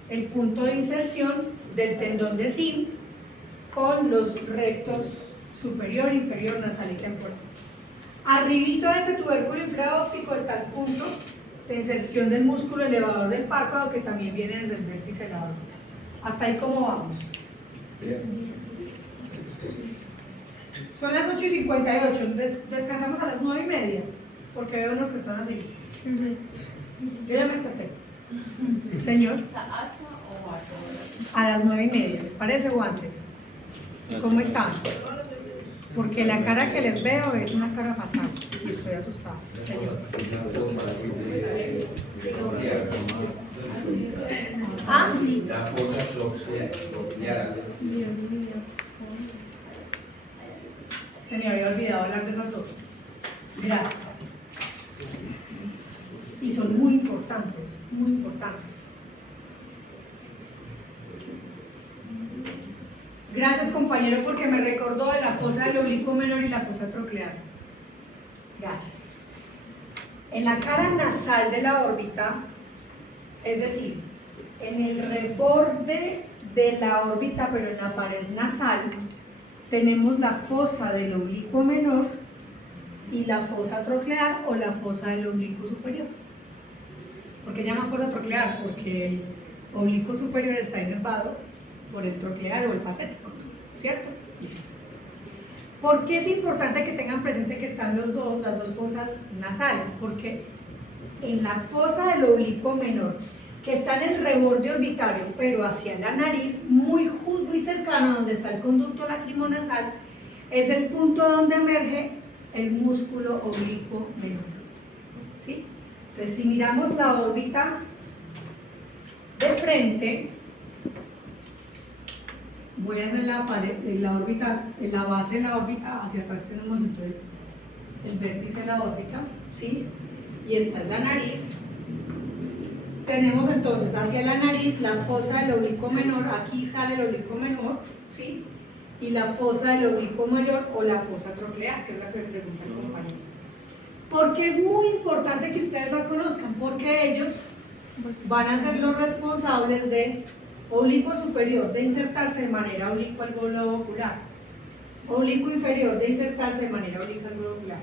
el punto de inserción del tendón de Sim con los rectos superior, inferior, nasal y temporal. Arribito de ese tubérculo infraóptico está el punto de inserción del músculo elevador del párpado, que también viene desde el vértice de la órbita. Hasta ahí, ¿cómo vamos? Bien. Son las 8:58, descansamos a las 9:30, porque veo unos que están así. Yo ya me desperté. Señor, ¿Alfa o alfa? a las 9:30, ¿les parece o antes? ¿Cómo están? Porque la cara que les veo es una cara fatal y estoy asustada. Señor. ¿Ah? La fosa tropial. Se me había olvidado hablar de esas dos. Gracias. Y son muy importantes, muy importantes. Gracias, compañero, porque me recordó de la fosa del oblicuo menor y la fosa troclear. Gracias. En la cara nasal de la órbita, es decir, en el reborde de la órbita, pero en la pared nasal, tenemos la fosa del oblicuo menor y la fosa troclear o la fosa del oblicuo superior. ¿Por qué llama fosa troclear? Porque el oblicuo superior está inervado por el troclear o el patético, ¿cierto? Listo. ¿Por qué es importante que tengan presente que están las dos fosas nasales? Porque en la fosa del oblicuo menor, que está en el reborde orbitario, pero hacia la nariz, muy cercano donde está el conducto lacrimonasal, es el punto donde emerge el músculo oblicuo menor. ¿Sí? Entonces, si miramos la órbita de frente, voy a hacer la órbita, en la base de la órbita, hacia atrás tenemos entonces el vértice de la órbita, ¿sí? Y esta es la nariz. Tenemos entonces hacia la nariz la fosa del oblicuo menor, aquí sale el oblicuo menor, ¿sí? Y la fosa del oblicuo mayor o la fosa troclear, que es la que me pregunta el compañero. Porque es muy importante que ustedes la conozcan, porque ellos van a ser los responsables de oblicuo superior, de insertarse de manera oblicua al globo ocular, oblicuo inferior, de insertarse de manera oblicua al globo ocular.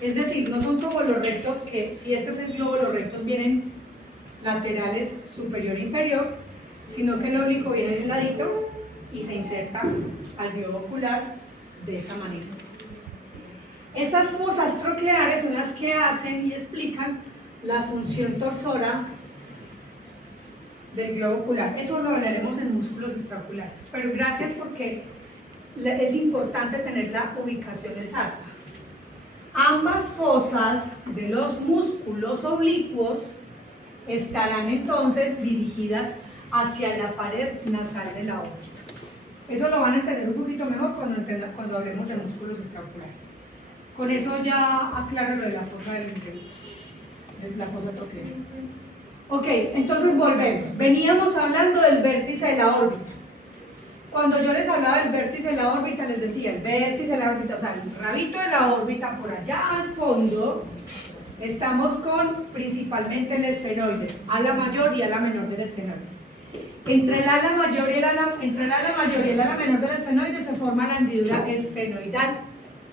Es decir, no son como los rectos que, si este es el globo, los rectos vienen laterales superior e inferior, sino que el oblicuo viene de un ladito y se inserta al globo ocular de esa manera. Esas fosas trocleares son las que hacen y explican la función torsora del globo ocular. Eso lo hablaremos en músculos extraoculares, pero gracias porque es importante tener la ubicación exacta. Ambas fosas de los músculos oblicuos estarán entonces dirigidas hacia la pared nasal de la órbita. Eso lo van a entender un poquito mejor cuando hablemos de músculos extraoculares. Con eso ya aclaro lo de la fosa del interior, de la fosa troclear. Ok, entonces volvemos. Veníamos hablando del vértice de la órbita. Cuando yo les hablaba del vértice de la órbita, les decía el vértice de la órbita, o sea, el rabito de la órbita por allá al fondo. Estamos con principalmente el esfenoides, ala mayor y ala menor del esfenoides. Entre el ala mayor y el ala menor del esfenoides se forma la hendidura esfenoidal,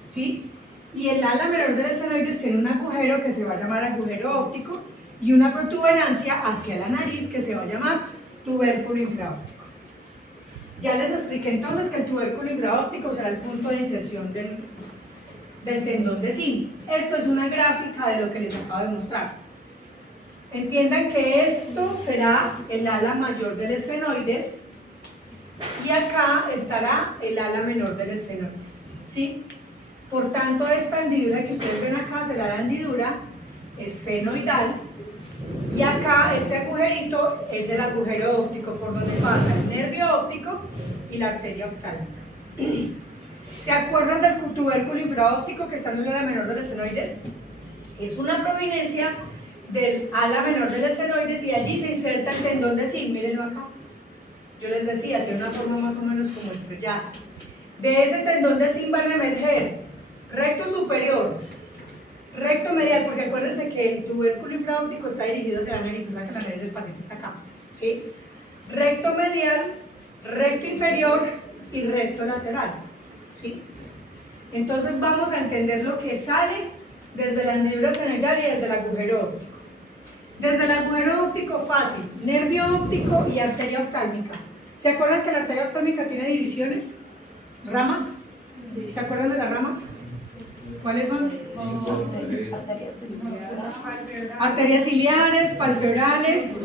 ¿sí? Y el ala menor del esfenoides tiene un agujero que se va a llamar agujero óptico y una protuberancia hacia la nariz que se va a llamar tubérculo infraóptico. Ya les expliqué entonces que el tubérculo infraóptico será el punto de inserción del tendón de Sim. Esto es una gráfica de lo que les acabo de mostrar. Entiendan que esto será el ala mayor del esfenoides y acá estará el ala menor del esfenoides, ¿sí? Por tanto, esta hendidura que ustedes ven acá será la hendidura esfenoidal y acá este agujerito es el agujero óptico por donde pasa el nervio óptico y la arteria oftálmica. ¿Se acuerdan del tubérculo infraóptico que está en el ala menor del esfenoides? Es una providencia del ala menor del esfenoides y allí se inserta el tendón de Sim. Mírenlo acá. Yo les decía, tiene una forma más o menos como estrellada. De ese tendón de Sim van a emerger recto superior, recto medial, porque acuérdense que el tubérculo infraóptico está dirigido hacia la nariz, o sea que la nariz del paciente está acá, ¿sí? Recto medial, recto inferior y recto lateral, ¿sí? Entonces vamos a entender lo que sale desde la hendidura esfenoidal y desde el agujero óptico. Desde el agujero óptico fácil, nervio óptico y arteria oftálmica. ¿Se acuerdan que la arteria oftálmica tiene divisiones? ¿Ramas? ¿Se acuerdan de las ramas? ¿Cuáles son? Arterias ciliares, palpebrales,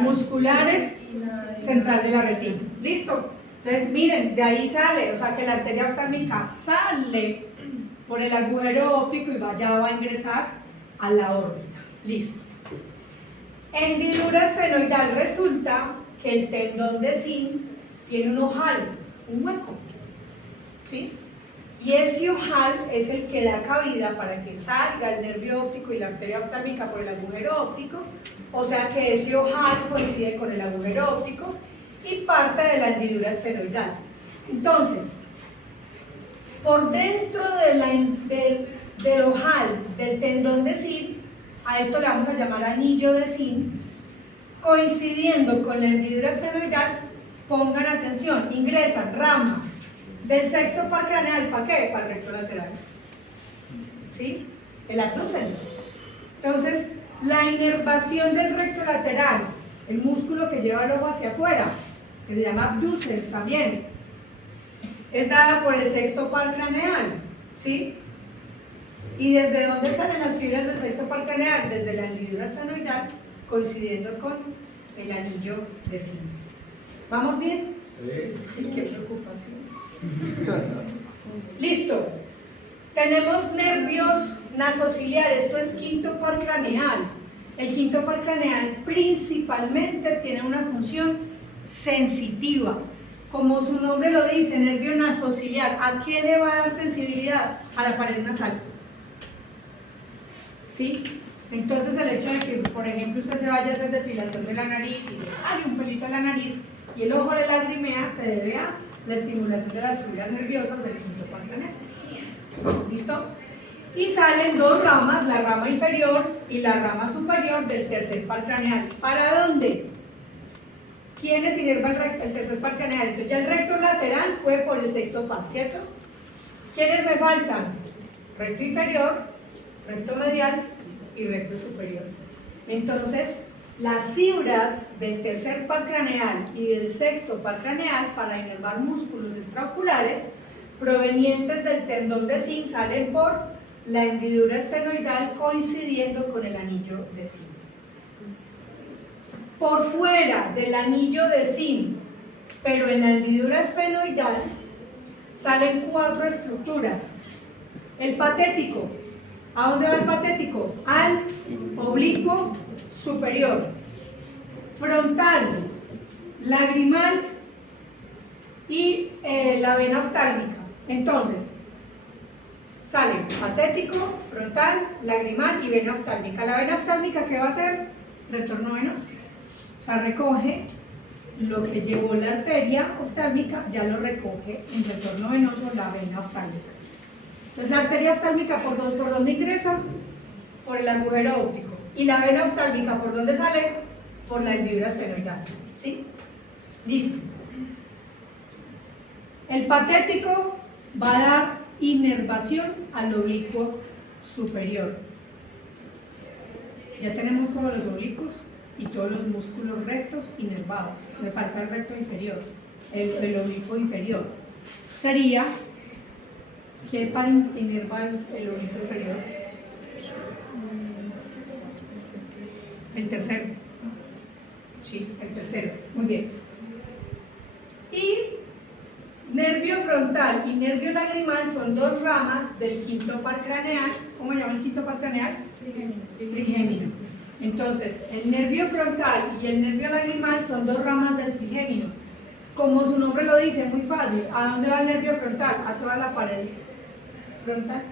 musculares, central de la retina. ¿Listo? Entonces miren, de ahí sale, o sea que la arteria oftálmica sale por el agujero óptico y ya va a ingresar a la órbita. Listo. Hendidura esfenoidal, resulta que el tendón de Sim tiene un ojal, un hueco, ¿sí? Y ese ojal es el que da cabida para que salga el nervio óptico y la arteria oftálmica por el agujero óptico, o sea que ese ojal coincide con el agujero óptico y parte de la hendidura esfenoidal. Entonces, por dentro del ojal del tendón de Sim, a esto le vamos a llamar anillo de Sim, coincidiendo con la hendidura esfenoidal, pongan atención, ingresan ramas del sexto par craneal, ¿para qué? Para el recto lateral. ¿sí? El abducens. Entonces, la inervación del recto lateral, el músculo que lleva el ojo hacia afuera, que se llama abducens también, es dada por el sexto par craneal, ¿sí? ¿Y desde dónde salen las fibras del sexto par craneal? Desde la hendidura esfenoidal, coincidiendo con el anillo de zinc. ¿Vamos bien? Sí. Qué preocupación. Listo. Tenemos nervios nasociliares, esto es quinto par craneal. El quinto par craneal principalmente tiene una función sensitiva. Como su nombre lo dice, nervio nasociliar. ¿A qué le va a dar sensibilidad? A la pared nasal. ¿Sí? Entonces el hecho de que, por ejemplo, usted se vaya a hacer depilación de la nariz y se sale un pelito a la nariz y el ojo le lagrimea, se debe a la estimulación de las fibras nerviosas del quinto par craneal. ¿Listo? Y salen dos ramas, la rama inferior y la rama superior del tercer par craneal. ¿Para dónde? ¿Quiénes inervan el tercer par craneal? Entonces ya el recto lateral fue por el sexto par, ¿cierto? ¿Quiénes me faltan? Recto inferior, recto medial y recto superior. Entonces, las fibras del tercer par craneal y del sexto par craneal para inervar músculos extraoculares provenientes del tendón de zinc salen por la hendidura esfenoidal coincidiendo con el anillo de zinc. Por fuera del anillo de zinc, pero en la hendidura esfenoidal, salen cuatro estructuras. El patético. ¿A dónde va el patético? Al oblicuo superior. Frontal, lagrimal y la vena oftálmica. Entonces, salen patético, frontal, lagrimal y vena oftálmica. La vena oftálmica, ¿qué va a hacer? Retorno venoso. O sea, recoge lo que llevó la arteria oftálmica, ya lo recoge en retorno venoso la vena oftálmica. Entonces, la arteria oftálmica, ¿por dónde ingresa? Por el agujero óptico. Y la vena oftálmica, ¿por dónde sale? Por la hendidura esfenoidal. ¿Sí? Listo. El patético va a dar inervación al oblicuo superior. Ya tenemos todos los oblicuos y todos los músculos rectos inervados. Me falta el recto inferior, el oblicuo inferior. Sería, ¿qué par inerva el oblicuo inferior? El tercero. Sí, el tercero. Muy bien. Y nervio frontal y nervio lagrimal son dos ramas del quinto par craneal. ¿Cómo se llama el quinto par craneal? Trigémino. Entonces, el nervio frontal y el nervio lagrimal son dos ramas del trigémino. Como su nombre lo dice, muy fácil. ¿A dónde va el nervio frontal? A toda la pared frontal.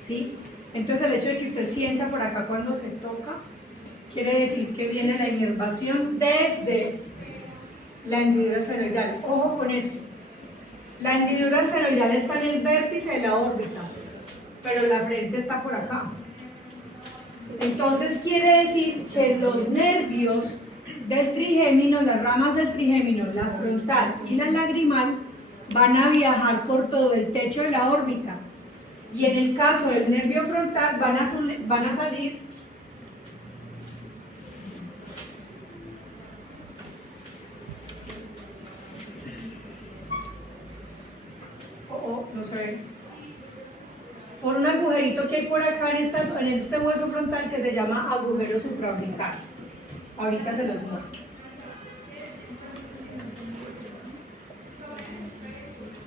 ¿Sí? Entonces, el hecho de que usted sienta por acá cuando se toca, quiere decir que viene la inervación desde la hendidura esfenoidal. Ojo con esto. La hendidura esfenoidal está en el vértice de la órbita, pero la frente está por acá. Entonces quiere decir que los nervios del trigémino, las ramas del trigémino, la frontal y la lagrimal, van a viajar por todo el techo de la órbita. Y en el caso del nervio frontal van a salir no se ve, por un agujerito que hay por acá en este hueso frontal que se llama agujero supraorbital. Ahorita se los muestro.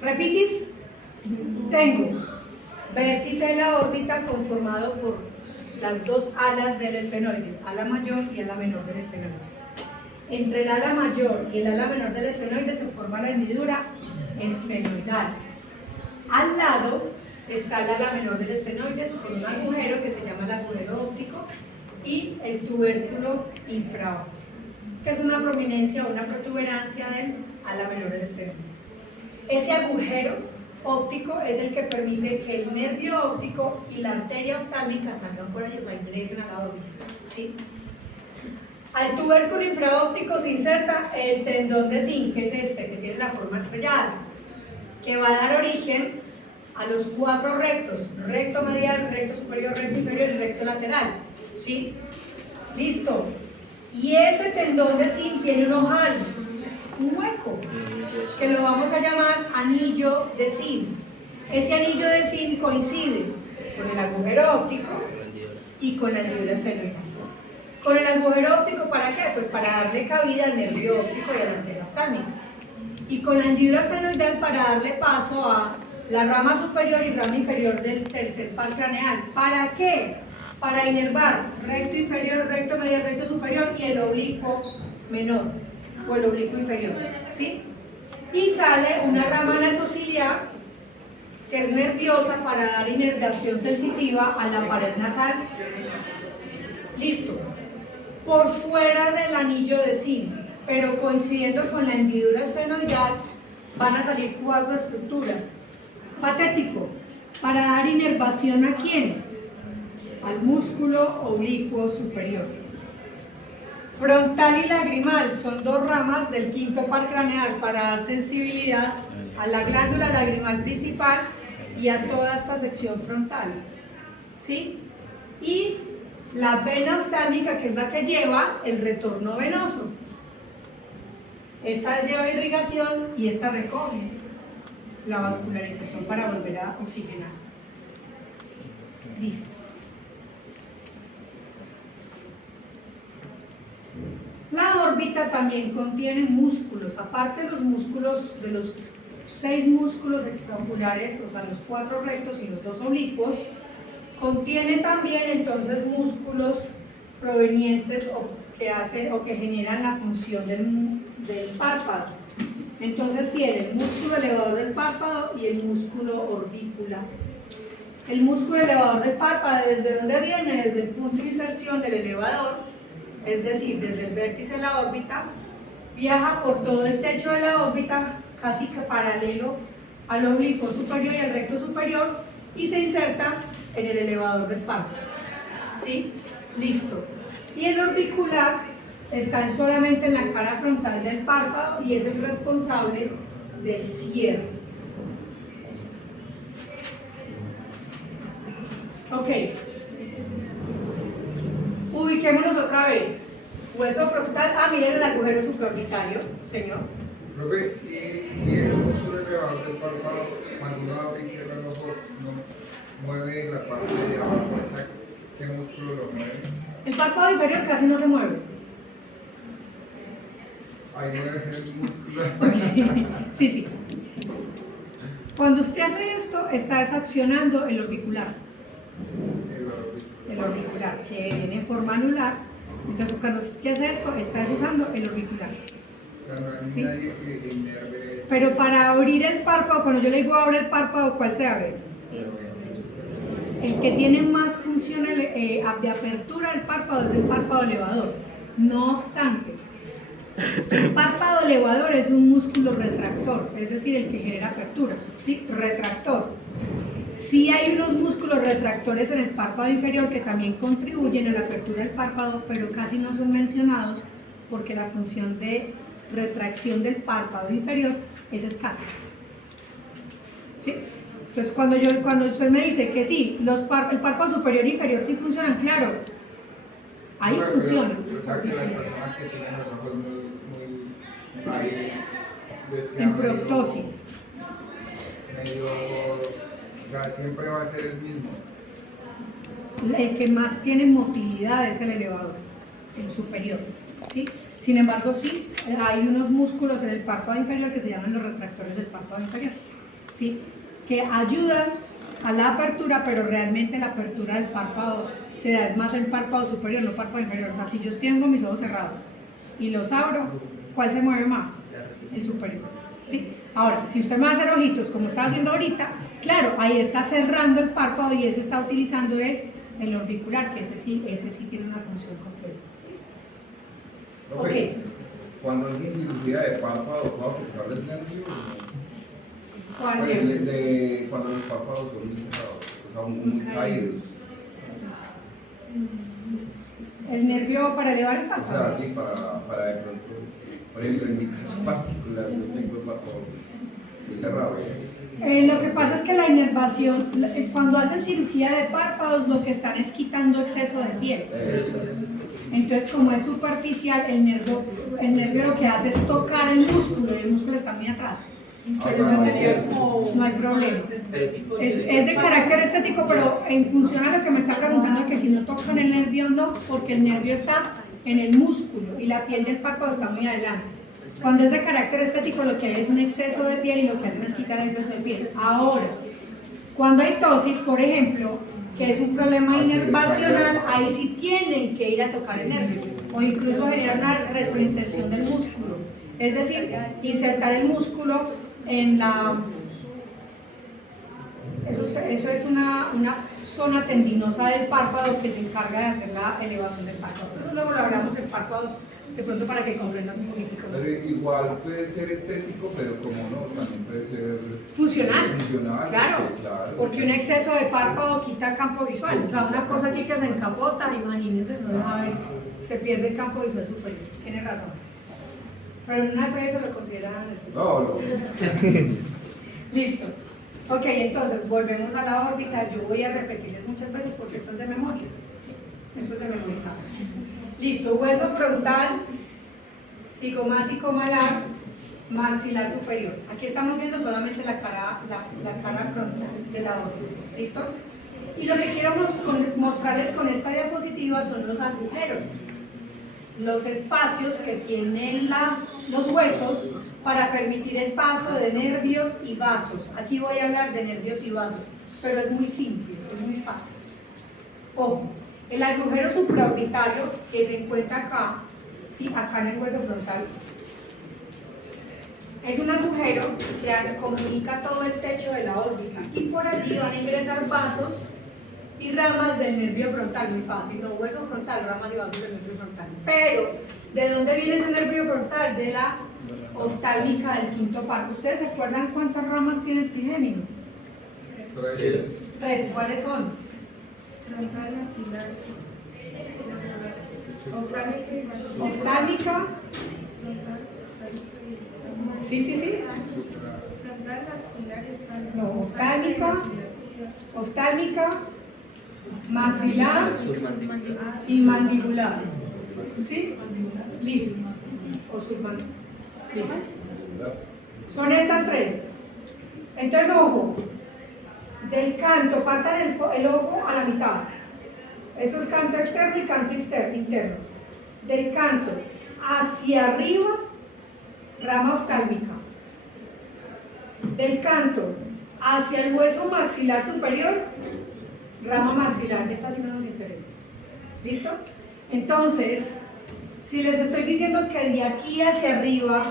¿Repitis? Tengo vértice de la órbita conformado por las dos alas del esfenoides, ala mayor y ala menor del esfenoides. Entre el ala mayor y el ala menor del esfenoides se forma la hendidura esfenoidal. Al lado está el ala menor del esfenoides con un agujero que se llama el agujero óptico y el tubérculo infraóptico, que es una prominencia o una protuberancia del ala menor del esfenoides. Ese agujero óptico es el que permite que el nervio óptico y la arteria oftálmica salgan por ahí, o sea, ingresen a la órbita, ¿sí? Al tubérculo infraóptico se inserta el tendón de zinc, que es este, que tiene la forma estrellada, que va a dar origen a los 4 rectos, recto medial, recto superior, recto inferior y recto lateral, ¿sí? Listo. Y ese tendón de zinc tiene un ojal, un hueco, que lo vamos a llamar anillo de zinc. Ese anillo de zinc coincide con el agujero óptico y con la hendidura esfenoidal. Con el agujero óptico, ¿para qué? Pues para darle cabida al nervio óptico y a la antena oftálmica. Y con la hendidura esfenoidal para darle paso a la rama superior y rama inferior del tercer par craneal. ¿Para qué? Para inervar recto inferior, recto medial, recto superior y el oblicuo menor o el oblicuo inferior, ¿sí? Y sale una rama nasociliar que es nerviosa para dar inervación sensitiva a la pared nasal. Listo. Por fuera del anillo de zinc, pero coincidiendo con la hendidura esfenoidal, van a salir 4 estructuras. Patético. ¿Para dar inervación a quién? Al músculo oblicuo superior. Frontal y lagrimal son 2 ramas del quinto par craneal para dar sensibilidad a la glándula lagrimal principal y a toda esta sección frontal, ¿sí? Y la vena oftálmica, que es la que lleva el retorno venoso. Esta lleva irrigación y esta recoge la vascularización para volver a oxigenar. Listo. La órbita también contiene músculos, aparte de los músculos, de los 6 músculos extraoculares, o sea, los 4 rectos y los 2 oblicuos, contiene también entonces músculos provenientes o que hacen o que generan la función del párpado. Entonces tiene el músculo elevador del párpado y el músculo orbicular. El músculo elevador del párpado, ¿desde dónde viene? Desde el punto de inserción del elevador, es decir, desde el vértice de la órbita, viaja por todo el techo de la órbita, casi que paralelo al oblicuo superior y al recto superior, y se inserta en el elevador del párpado. ¿Sí? Listo. Y el orbicular está solamente en la cara frontal del párpado y es el responsable del cierre. Ok. Ubiquémonos otra vez. Hueso frontal. Ah, miren el agujero supraorbitario, señor. Profe, si el músculo elevador del párpado, cuando uno abre y cierra el ojo, no mueve la parte de abajo, ¿qué músculo lo mueve? El párpado inferior casi no se mueve. Ahí mueve el músculo. Okay. Sí, sí. Cuando usted hace esto, está desaccionando el orbicular. El orbicular, que viene en forma anular. Entonces, cuando usted hace esto, está desusando el orbicular. O sea, no hay Sí. nadie que inerve esto. Pero para abrir el párpado, cuando yo le digo abre el párpado, ¿cuál se abre? El que tiene más función de apertura del párpado es el párpado elevador. No obstante, el párpado elevador es un músculo retractor, es decir, el que genera apertura, ¿sí? Retractor. Sí hay unos músculos retractores en el párpado inferior que también contribuyen a la apertura del párpado, pero casi no son mencionados porque la función de retracción del párpado inferior es escasa. ¿Sí? Entonces, cuando usted me dice que sí, el párpado superior e inferior sí funcionan, claro, ahí funcionan. O sea, que las personas que tienen los ojos muy ahí, ves que En medio- proptosis. medio, o sea, siempre va a ser el mismo. El que más tiene motilidad es el elevador, el superior, ¿sí? Sin embargo, sí, hay unos músculos en el párpado inferior que se llaman los retractores del párpado inferior, ¿sí? Que ayudan a la apertura, pero realmente la apertura del párpado se da, es más el párpado superior, no el párpado inferior. O sea, si yo tengo mis ojos cerrados y los abro, ¿cuál se mueve más? El superior, ¿sí? Ahora, si usted me va a hacer ojitos como está haciendo ahorita, claro, ahí está cerrando el párpado y ese está utilizando es el orbicular, que ese sí tiene una función completa. Profe, Ok. cuando es cirugía de párpado, ¿puedo afectar el nervio? ¿Cuál Pues, es? cuando los párpados son muy cerrados, o sea, muy caídos. El nervio para elevar el O párpado. sea, sí, para de pronto, por ejemplo, en mi caso particular, yo tengo el párpado muy cerrado. Lo que pasa es que la inervación, cuando hacen cirugía de párpados, lo que están es quitando exceso de piel. Entonces, como es superficial, el nervio lo que hace es tocar el músculo y el músculo está muy atrás. Entonces, no hay problema. Es de carácter estético, pero en función a lo que me está preguntando, que si no tocan el nervio o no, porque el nervio está en el músculo y la piel del párpado está muy adelante. Cuando es de carácter estético, lo que hay es un exceso de piel y lo que hacen es quitar el exceso de piel. Ahora, cuando hay ptosis, por ejemplo, que es un problema inervacional, ahí sí tienen que ir a tocar el nervio o incluso generar una retroinserción del músculo. Es decir, insertar el músculo en la... Eso es una zona tendinosa del párpado que se encarga de hacer la elevación del párpado. Entonces luego lo hablamos en párpados, de pronto para que comprendas un poquitico más. Pero igual puede ser estético, pero como no, también puede ser Funcional. Claro, Porque un exceso de párpado quita el campo visual. O sea, una cosa aquí que se encapota, imagínense, no deja ver, se pierde el campo visual superior. Tiene razón. Pero en una vez se lo consideran estético. No. Listo. Ok, entonces volvemos a la órbita. Yo voy a repetirles muchas veces porque esto es de memoria. Sí, esto es de memorizar. Listo, hueso frontal, cigomático malar, maxilar superior. Aquí estamos viendo solamente la cara frontal de la órbita. ¿Listo? Y lo que quiero mostrarles con esta diapositiva son los agujeros, los espacios que tienen los huesos para permitir el paso de nervios y vasos. Aquí voy a hablar de nervios y vasos, pero es muy simple, es muy fácil. Ojo, el agujero supraorbitario que se encuentra acá, ¿sí? Acá en el hueso frontal, es un agujero que comunica todo el techo de la órbita y por allí van a ingresar vasos y ramas del nervio frontal, muy fácil, no hueso frontal, ramas y vasos del nervio frontal. Pero, ¿de dónde viene ese nervio frontal? De la oftálmica del quinto par. ¿Ustedes se acuerdan cuántas ramas tiene el trigémino? 3. 3, ¿cuáles son? Frontal, axilar, Oftálmica. Sí. frontal, axilar, No, oftálmica, maxilar y mandibular. ¿Sí? Listo. O submandibular. Listo. Son estas 3. Entonces, ojo, del canto, partan el ojo a la mitad. Eso es canto externo y canto interno. Del canto hacia arriba, rama oftálmica. Del canto hacia el hueso maxilar superior, rama maxilar. Esta sí no nos interesa. ¿Listo? Entonces, si les estoy diciendo que de aquí hacia arriba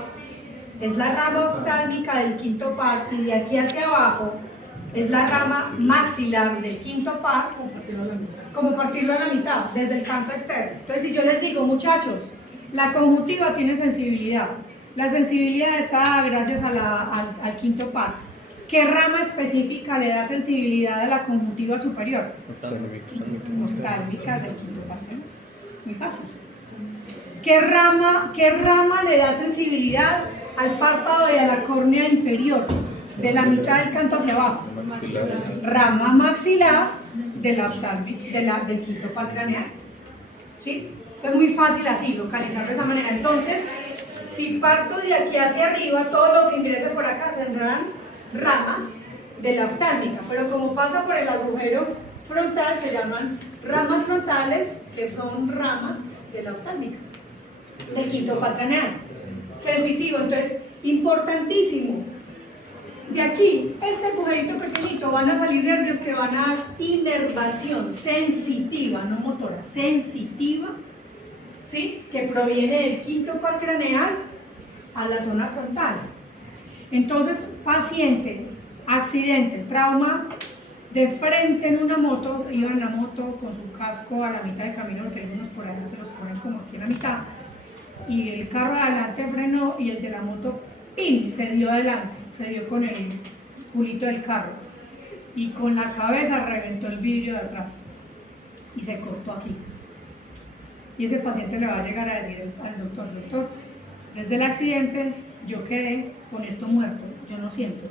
es la rama oftálmica del quinto par y de aquí hacia abajo es la rama maxilar del quinto par, como partirlo a la mitad, desde el canto externo. Entonces, si yo les digo, muchachos, la conjuntiva tiene sensibilidad. La sensibilidad está gracias a al quinto par. ¿Qué rama específica le da sensibilidad a la conjuntiva superior? Oftálmica del quinto par. Muy fácil. ¿Qué rama le da sensibilidad al párpado y a la córnea inferior? De la mitad del canto hacia abajo. Rama maxilar de la del quinto par craneal. ¿Sí? Es muy fácil así, localizar de esa manera. Entonces, si parto de aquí hacia arriba, todo lo que ingrese por acá tendrán ramas de la oftálmica, pero como pasa por el agujero frontal, se llaman ramas frontales, que son ramas de la oftálmica, del quinto par craneal. Sensitivo, entonces, importantísimo. De aquí, este agujerito pequeñito, van a salir nervios que van a dar inervación sensitiva, no motora, sensitiva, ¿sí? Que proviene del quinto par craneal a la zona frontal. Entonces, paciente, accidente, trauma, de frente en una moto, iba en la moto con su casco a la mitad del camino, porque algunos por allá se los ponen como aquí a la mitad, y el carro de adelante frenó y el de la moto, ¡pin!, se dio adelante, se dio con el culito del carro y con la cabeza reventó el vidrio de atrás y se cortó aquí. Y ese paciente le va a llegar a decir al doctor, desde el accidente yo quedé con esto muerto, yo no siento.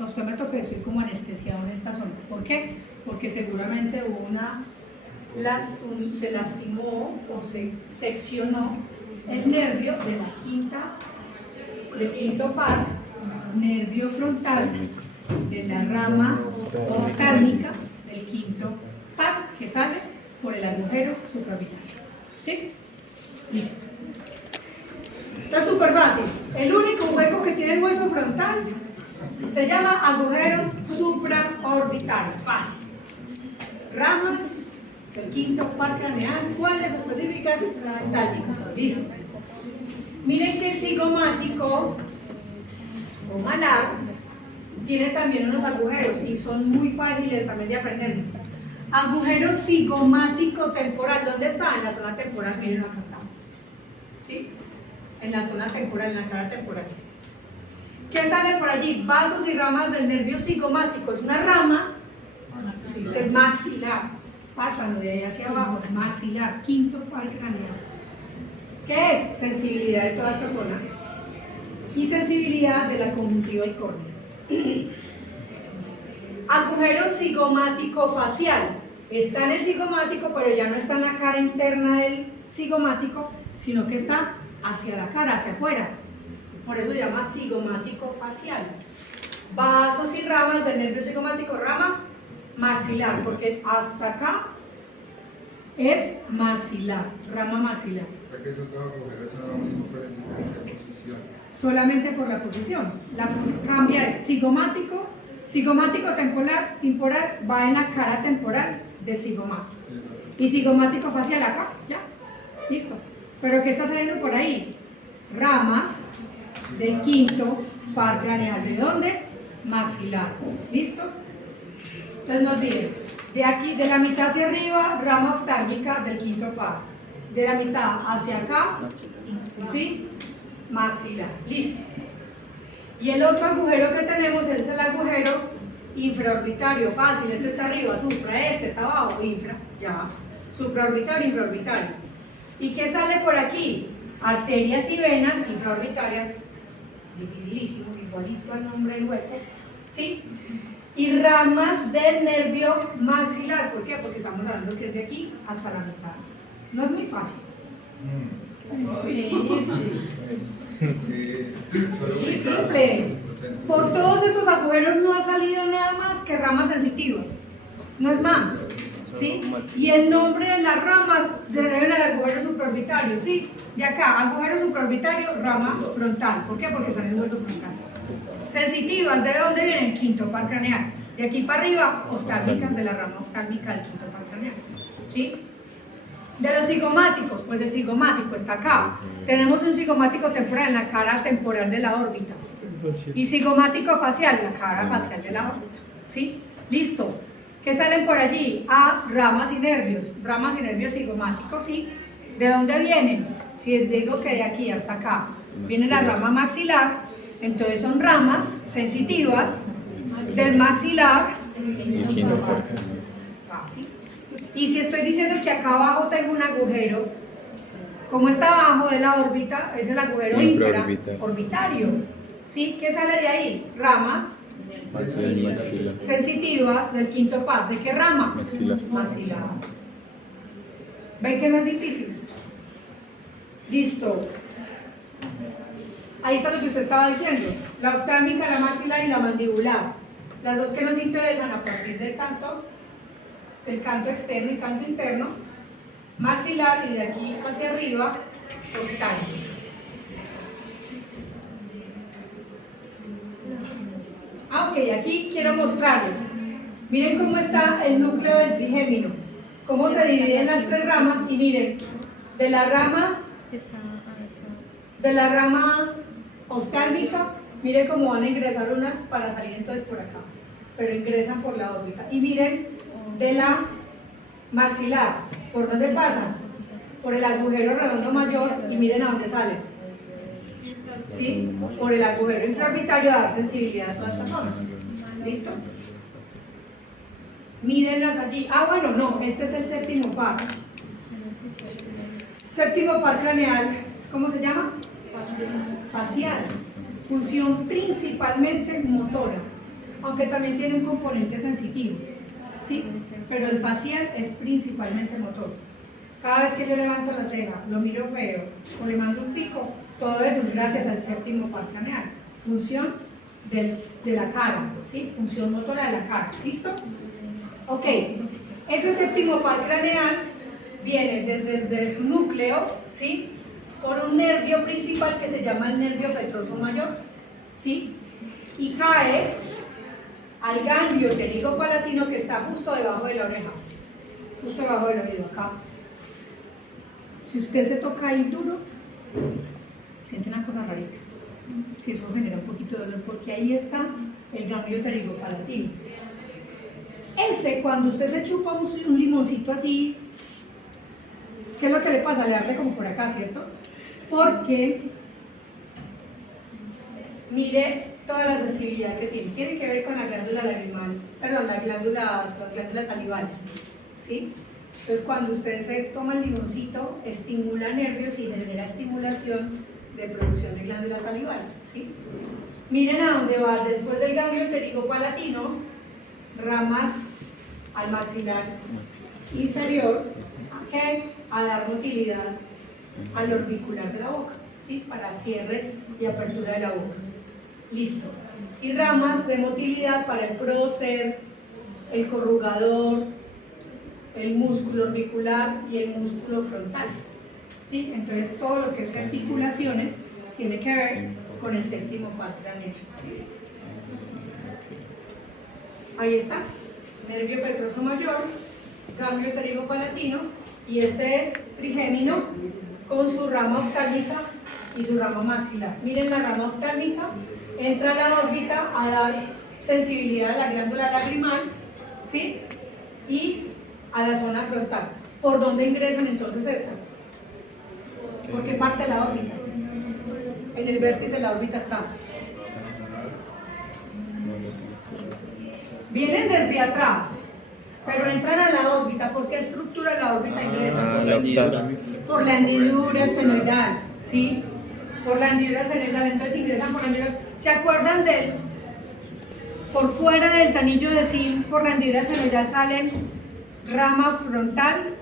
A usted me toca, estoy como anestesiado en esta zona. ¿Por qué? Porque seguramente hubo se lastimó o se seccionó el nervio del quinto par, nervio frontal de la rama oftálmica del quinto par que sale por el agujero supraorbitario. ¿Sí? Listo. Esto es súper fácil. El único hueco que tiene el hueso frontal se llama agujero supraorbitario. Fácil. Ramas, el quinto par craneal. ¿Cuáles específicas? Oftálmicas. Listo. Miren que el cigomático o malar tiene también unos agujeros y son muy fáciles también de aprender. Agujero cigomático temporal. ¿Dónde está? En la zona temporal. Miren, acá está. ¿Sí? En la zona temporal, en la cara temporal. ¿Qué sale por allí? Vasos y ramas del nervio cigomático. Es una rama del maxilar. Párpado de ahí hacia abajo, maxilar, quinto par craneal. ¿Qué es? Sensibilidad de toda esta zona y sensibilidad de la conjuntiva y córnea. Agujero cigomático facial. Está en el cigomático, pero ya no está en la cara interna del cigomático, sino que está hacia la cara, hacia afuera. Por eso se llama cigomático facial. Vasos y ramas del nervio cigomático, rama maxilar, porque hasta acá es maxilar, rama maxilar. O sea que esos dos agujeros son lo mismo, pero en diferente posición. Solamente por la posición. La cambia es cigomático temporal va en la cara temporal del cigomático. Y cigomático facial acá, ya, listo. Pero ¿qué está saliendo por ahí? Ramas del quinto par craneal. ¿De dónde? Maxilar. ¿Listo? Entonces no olviden, de aquí, de la mitad hacia arriba, rama oftálmica del quinto par. De la mitad hacia acá, ¿sí? Maxilar. Listo. Y el otro agujero que tenemos es el agujero infraorbitario. Fácil, este está arriba, supra, este está abajo, infra, ya. Supraorbitario, infraorbitario. ¿Y qué sale por aquí? Arterias y venas infraorbitarias. Dificilísimo, igualito al nombre del hueco. ¿Sí? Y ramas del nervio maxilar. ¿Por qué? Porque estamos hablando que es de aquí hasta la mitad. No es muy fácil. Sí, simple. Por todos estos agujeros no ha salido nada más que ramas sensitivas. No es más. ¿Sí? Y el nombre de las ramas se deben al agujero supraorbitario. ¿Sí? De acá, agujero supraorbitario, rama frontal. ¿Por qué? Porque están en el hueso frontal. Sensitivas, ¿de dónde vienen? Quinto par craneal. De aquí para arriba, oftálmicas, de la rama oftálmica del quinto par craneal. ¿Sí? De los cigomáticos, pues el cigomático está acá. Tenemos un cigomático temporal en la cara temporal de la órbita. Y cigomático facial, la cara facial de la órbita. ¿Sí? Listo. ¿Qué salen por allí? Ramas y nervios. Ramas y nervios cigomáticos, ¿sí? ¿De dónde vienen? Si les digo que de aquí hasta acá viene la rama maxilar, entonces son ramas sensitivas del maxilar. Fácil. Y si estoy diciendo que acá abajo tengo un agujero, como está abajo de la órbita, es el agujero infraorbitario. ¿Sí? ¿Qué sale de ahí? Ramas sensitivas del quinto par. ¿De qué rama? Maxilar. ¿Ven que no es difícil? Listo. Ahí está lo que usted estaba diciendo. La oftálmica, la maxilar y la mandibular. Las dos que nos interesan a partir del canto externo y canto interno, maxilar, y de aquí hacia arriba, oftálmica. Ok, aquí quiero mostrarles. Miren cómo está el núcleo del trigémino, cómo se dividen las tres ramas, y miren, de la rama oftálmica, miren cómo van a ingresar unas para salir entonces por acá, pero ingresan por la órbita. Y miren, de la maxilar, ¿por dónde pasan? Por el agujero redondo mayor, y miren a dónde salen. ¿Sí? Por el agujero infraorbitario a dar sensibilidad a toda esta zona. ¿Listo? Mírenlas allí. Bueno, no, este es el séptimo par. Séptimo par craneal, ¿cómo se llama? Facial. Función principalmente motora. aunque también tiene un componente sensitivo, ¿sí? Pero el facial es principalmente motor. Cada vez que yo levanto la ceja, lo miro feo o le mando un pico, todo eso es gracias al séptimo par craneal. Función de la cara, ¿sí? Función motora de la cara, ¿listo? Ok, ese séptimo par craneal viene desde su núcleo, ¿sí? Por un nervio principal que se llama el nervio petroso mayor, ¿sí? Y cae al ganglio pterigopalatino que está justo debajo de la oreja, justo debajo del oído, acá. Si usted se toca ahí duro, siente una cosa rarita. Si eso genera un poquito de dolor, porque ahí está el ganglio pterigopalatino. Ese, cuando usted se chupa un limoncito así, ¿qué es lo que le pasa? Le arde como por acá, ¿cierto? Porque mire toda la sensibilidad que tiene que ver con la glándula lagrimal, perdón, las glándulas salivales, ¿sí? Entonces cuando usted se toma el limoncito, estimula nervios y genera estimulación de producción de glándulas salivales, ¿sí? Miren a dónde va, después del ganglio pterigopalatino, ramas al maxilar inferior, ¿qué? A dar motilidad al orbicular de la boca, ¿sí? Para cierre y apertura de la boca. Listo. Y ramas de motilidad para el prócer, el corrugador, el músculo orbicular y el músculo frontal, ¿sí? Entonces todo lo que es gesticulaciones tiene que ver con el séptimo par craneal. ¿Listo? Ahí está, nervio petroso mayor, ganglio pterigopalatino, y este es trigémino con su rama oftálmica y su rama maxilar. Miren la rama oftálmica, entra a la órbita a dar sensibilidad a la glándula lagrimal, ¿sí? Y a la zona frontal. ¿Por dónde ingresan entonces estas? ¿Por qué parte de la órbita? En el vértice de la órbita está. Vienen desde atrás, pero entran a la órbita. ¿Por qué estructura de la órbita ingresan? Por la hendidura esfenoidal, ¿sí? Por la hendidura esfenoidal, entonces ingresan por la hendidura. ¿Se acuerdan del? Por fuera del anillo de zinc, por la hendidura esfenoidal salen rama frontal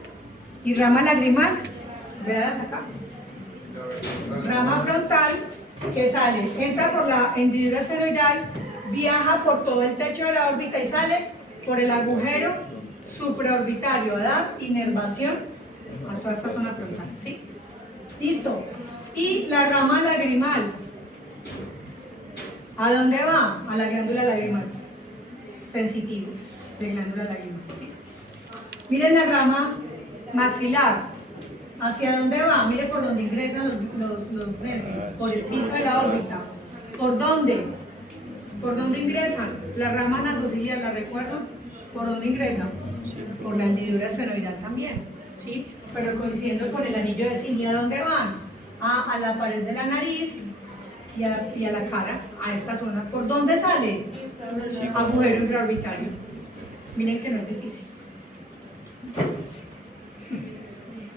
y rama lagrimal. Vean acá. Rama frontal que sale, entra por la hendidura esfenoidal, viaja por todo el techo de la órbita y sale por el agujero supraorbitario a dar inervación a toda esta zona frontal, ¿sí? Listo. Y la rama lagrimal, ¿a dónde va? A la glándula lagrimal, sensitivo de glándula lagrimal. ¿Listo? Miren la rama maxilar, ¿hacia dónde va? Mire por dónde ingresan los nervios, por el piso de la órbita. ¿Por dónde? ¿Por dónde ingresan? La rama nasociliar, ¿la recuerdan? ¿Por dónde ingresan? Por la hendidura esfenoidal también, ¿sí? Pero coincidiendo con el anillo de zinc. ¿Y a dónde van? A la pared de la nariz y a la cara, a esta zona. ¿Por dónde sale? Agujero intraorbitario. Miren que no es difícil.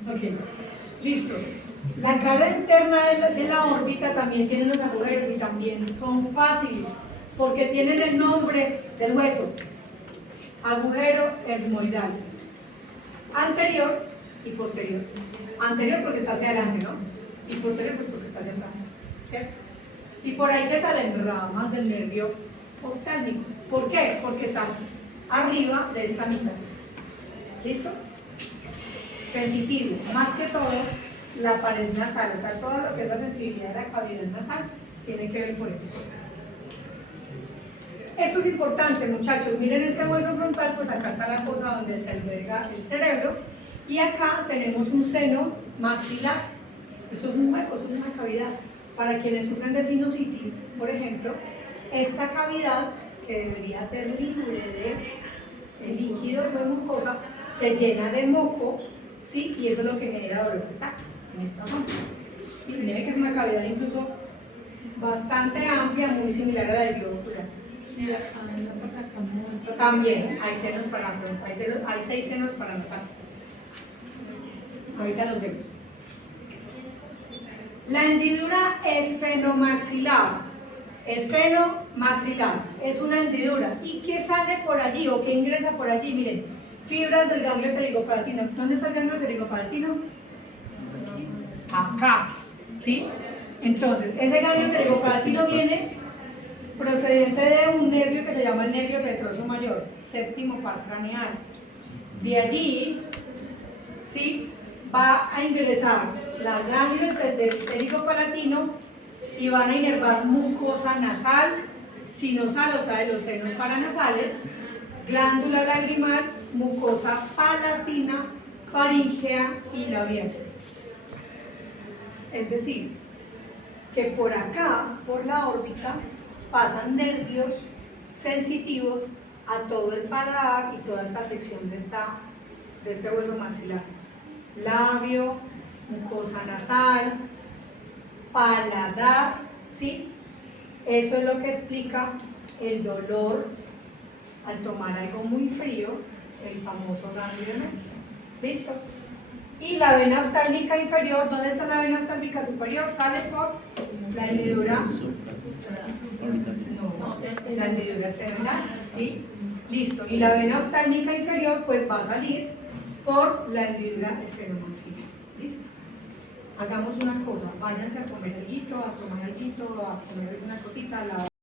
Ok, listo. La cara interna de la órbita también tiene unos agujeros y también son fáciles porque tienen el nombre del hueso. Agujero etmoidal. Anterior y posterior. Anterior porque está hacia adelante, ¿no? Y posterior pues porque está hacia atrás, ¿cierto? Y por ahí que salen ramas del nervio oftálmico. ¿Por qué? Porque están arriba de esta mitad. ¿Listo? Sensitivo, más que todo la pared nasal, o sea, todo lo que es la sensibilidad de la cavidad nasal tiene que ver por esto. Esto es importante, muchachos. Miren este hueso frontal, pues acá está la fosa donde se alberga el cerebro y acá tenemos un seno maxilar. Esto es un hueco, esto es una cavidad. Para quienes sufren de sinusitis, por ejemplo, esta cavidad que debería ser libre de líquidos o de mucosa se llena de moco, ¿sí? Y eso es lo que genera dolor de tacto en esta zona. ¿Sí? Miren que es una cavidad incluso bastante amplia, muy similar a la del globo ocular. También hay senos paranasales, hay 6 senos paranasales. Ahorita los vemos. La hendidura esfenomaxilar. Esfeno maxilar, es una hendidura. ¿Y qué sale por allí o qué ingresa por allí? Miren, fibras del ganglio pterigopalatino. ¿Dónde está el ganglio pterigopalatino? Acá, ¿sí? Entonces, ese ganglio pterigopalatino viene procedente de un nervio que se llama el nervio petroso mayor, séptimo par craneal. De allí, ¿sí?, va a ingresar las ganglios del pterigopalatino y van a inervar mucosa nasal, sinosal, o sea, de los senos paranasales, glándula lagrimal, mucosa palatina, faríngea y labial. Es decir, que por acá, por la órbita, pasan nervios sensitivos a todo el paladar y toda esta sección de este hueso maxilar. Labio, mucosa nasal, paladar, ¿sí? Eso es lo que explica el dolor al tomar algo muy frío, el famoso ganglio de Meckel. ¿Listo? Y la vena oftálmica inferior, ¿dónde está la vena oftálmica superior? Sale por la hendidura. No, la hendidura esternal, ¿sí? Listo. Y la vena oftálmica inferior, pues va a salir por la hendidura esternamaxilar. ¿Listo? Hagamos una cosa, váyanse a comer algo, a tomar algo, a comer alguna cosita,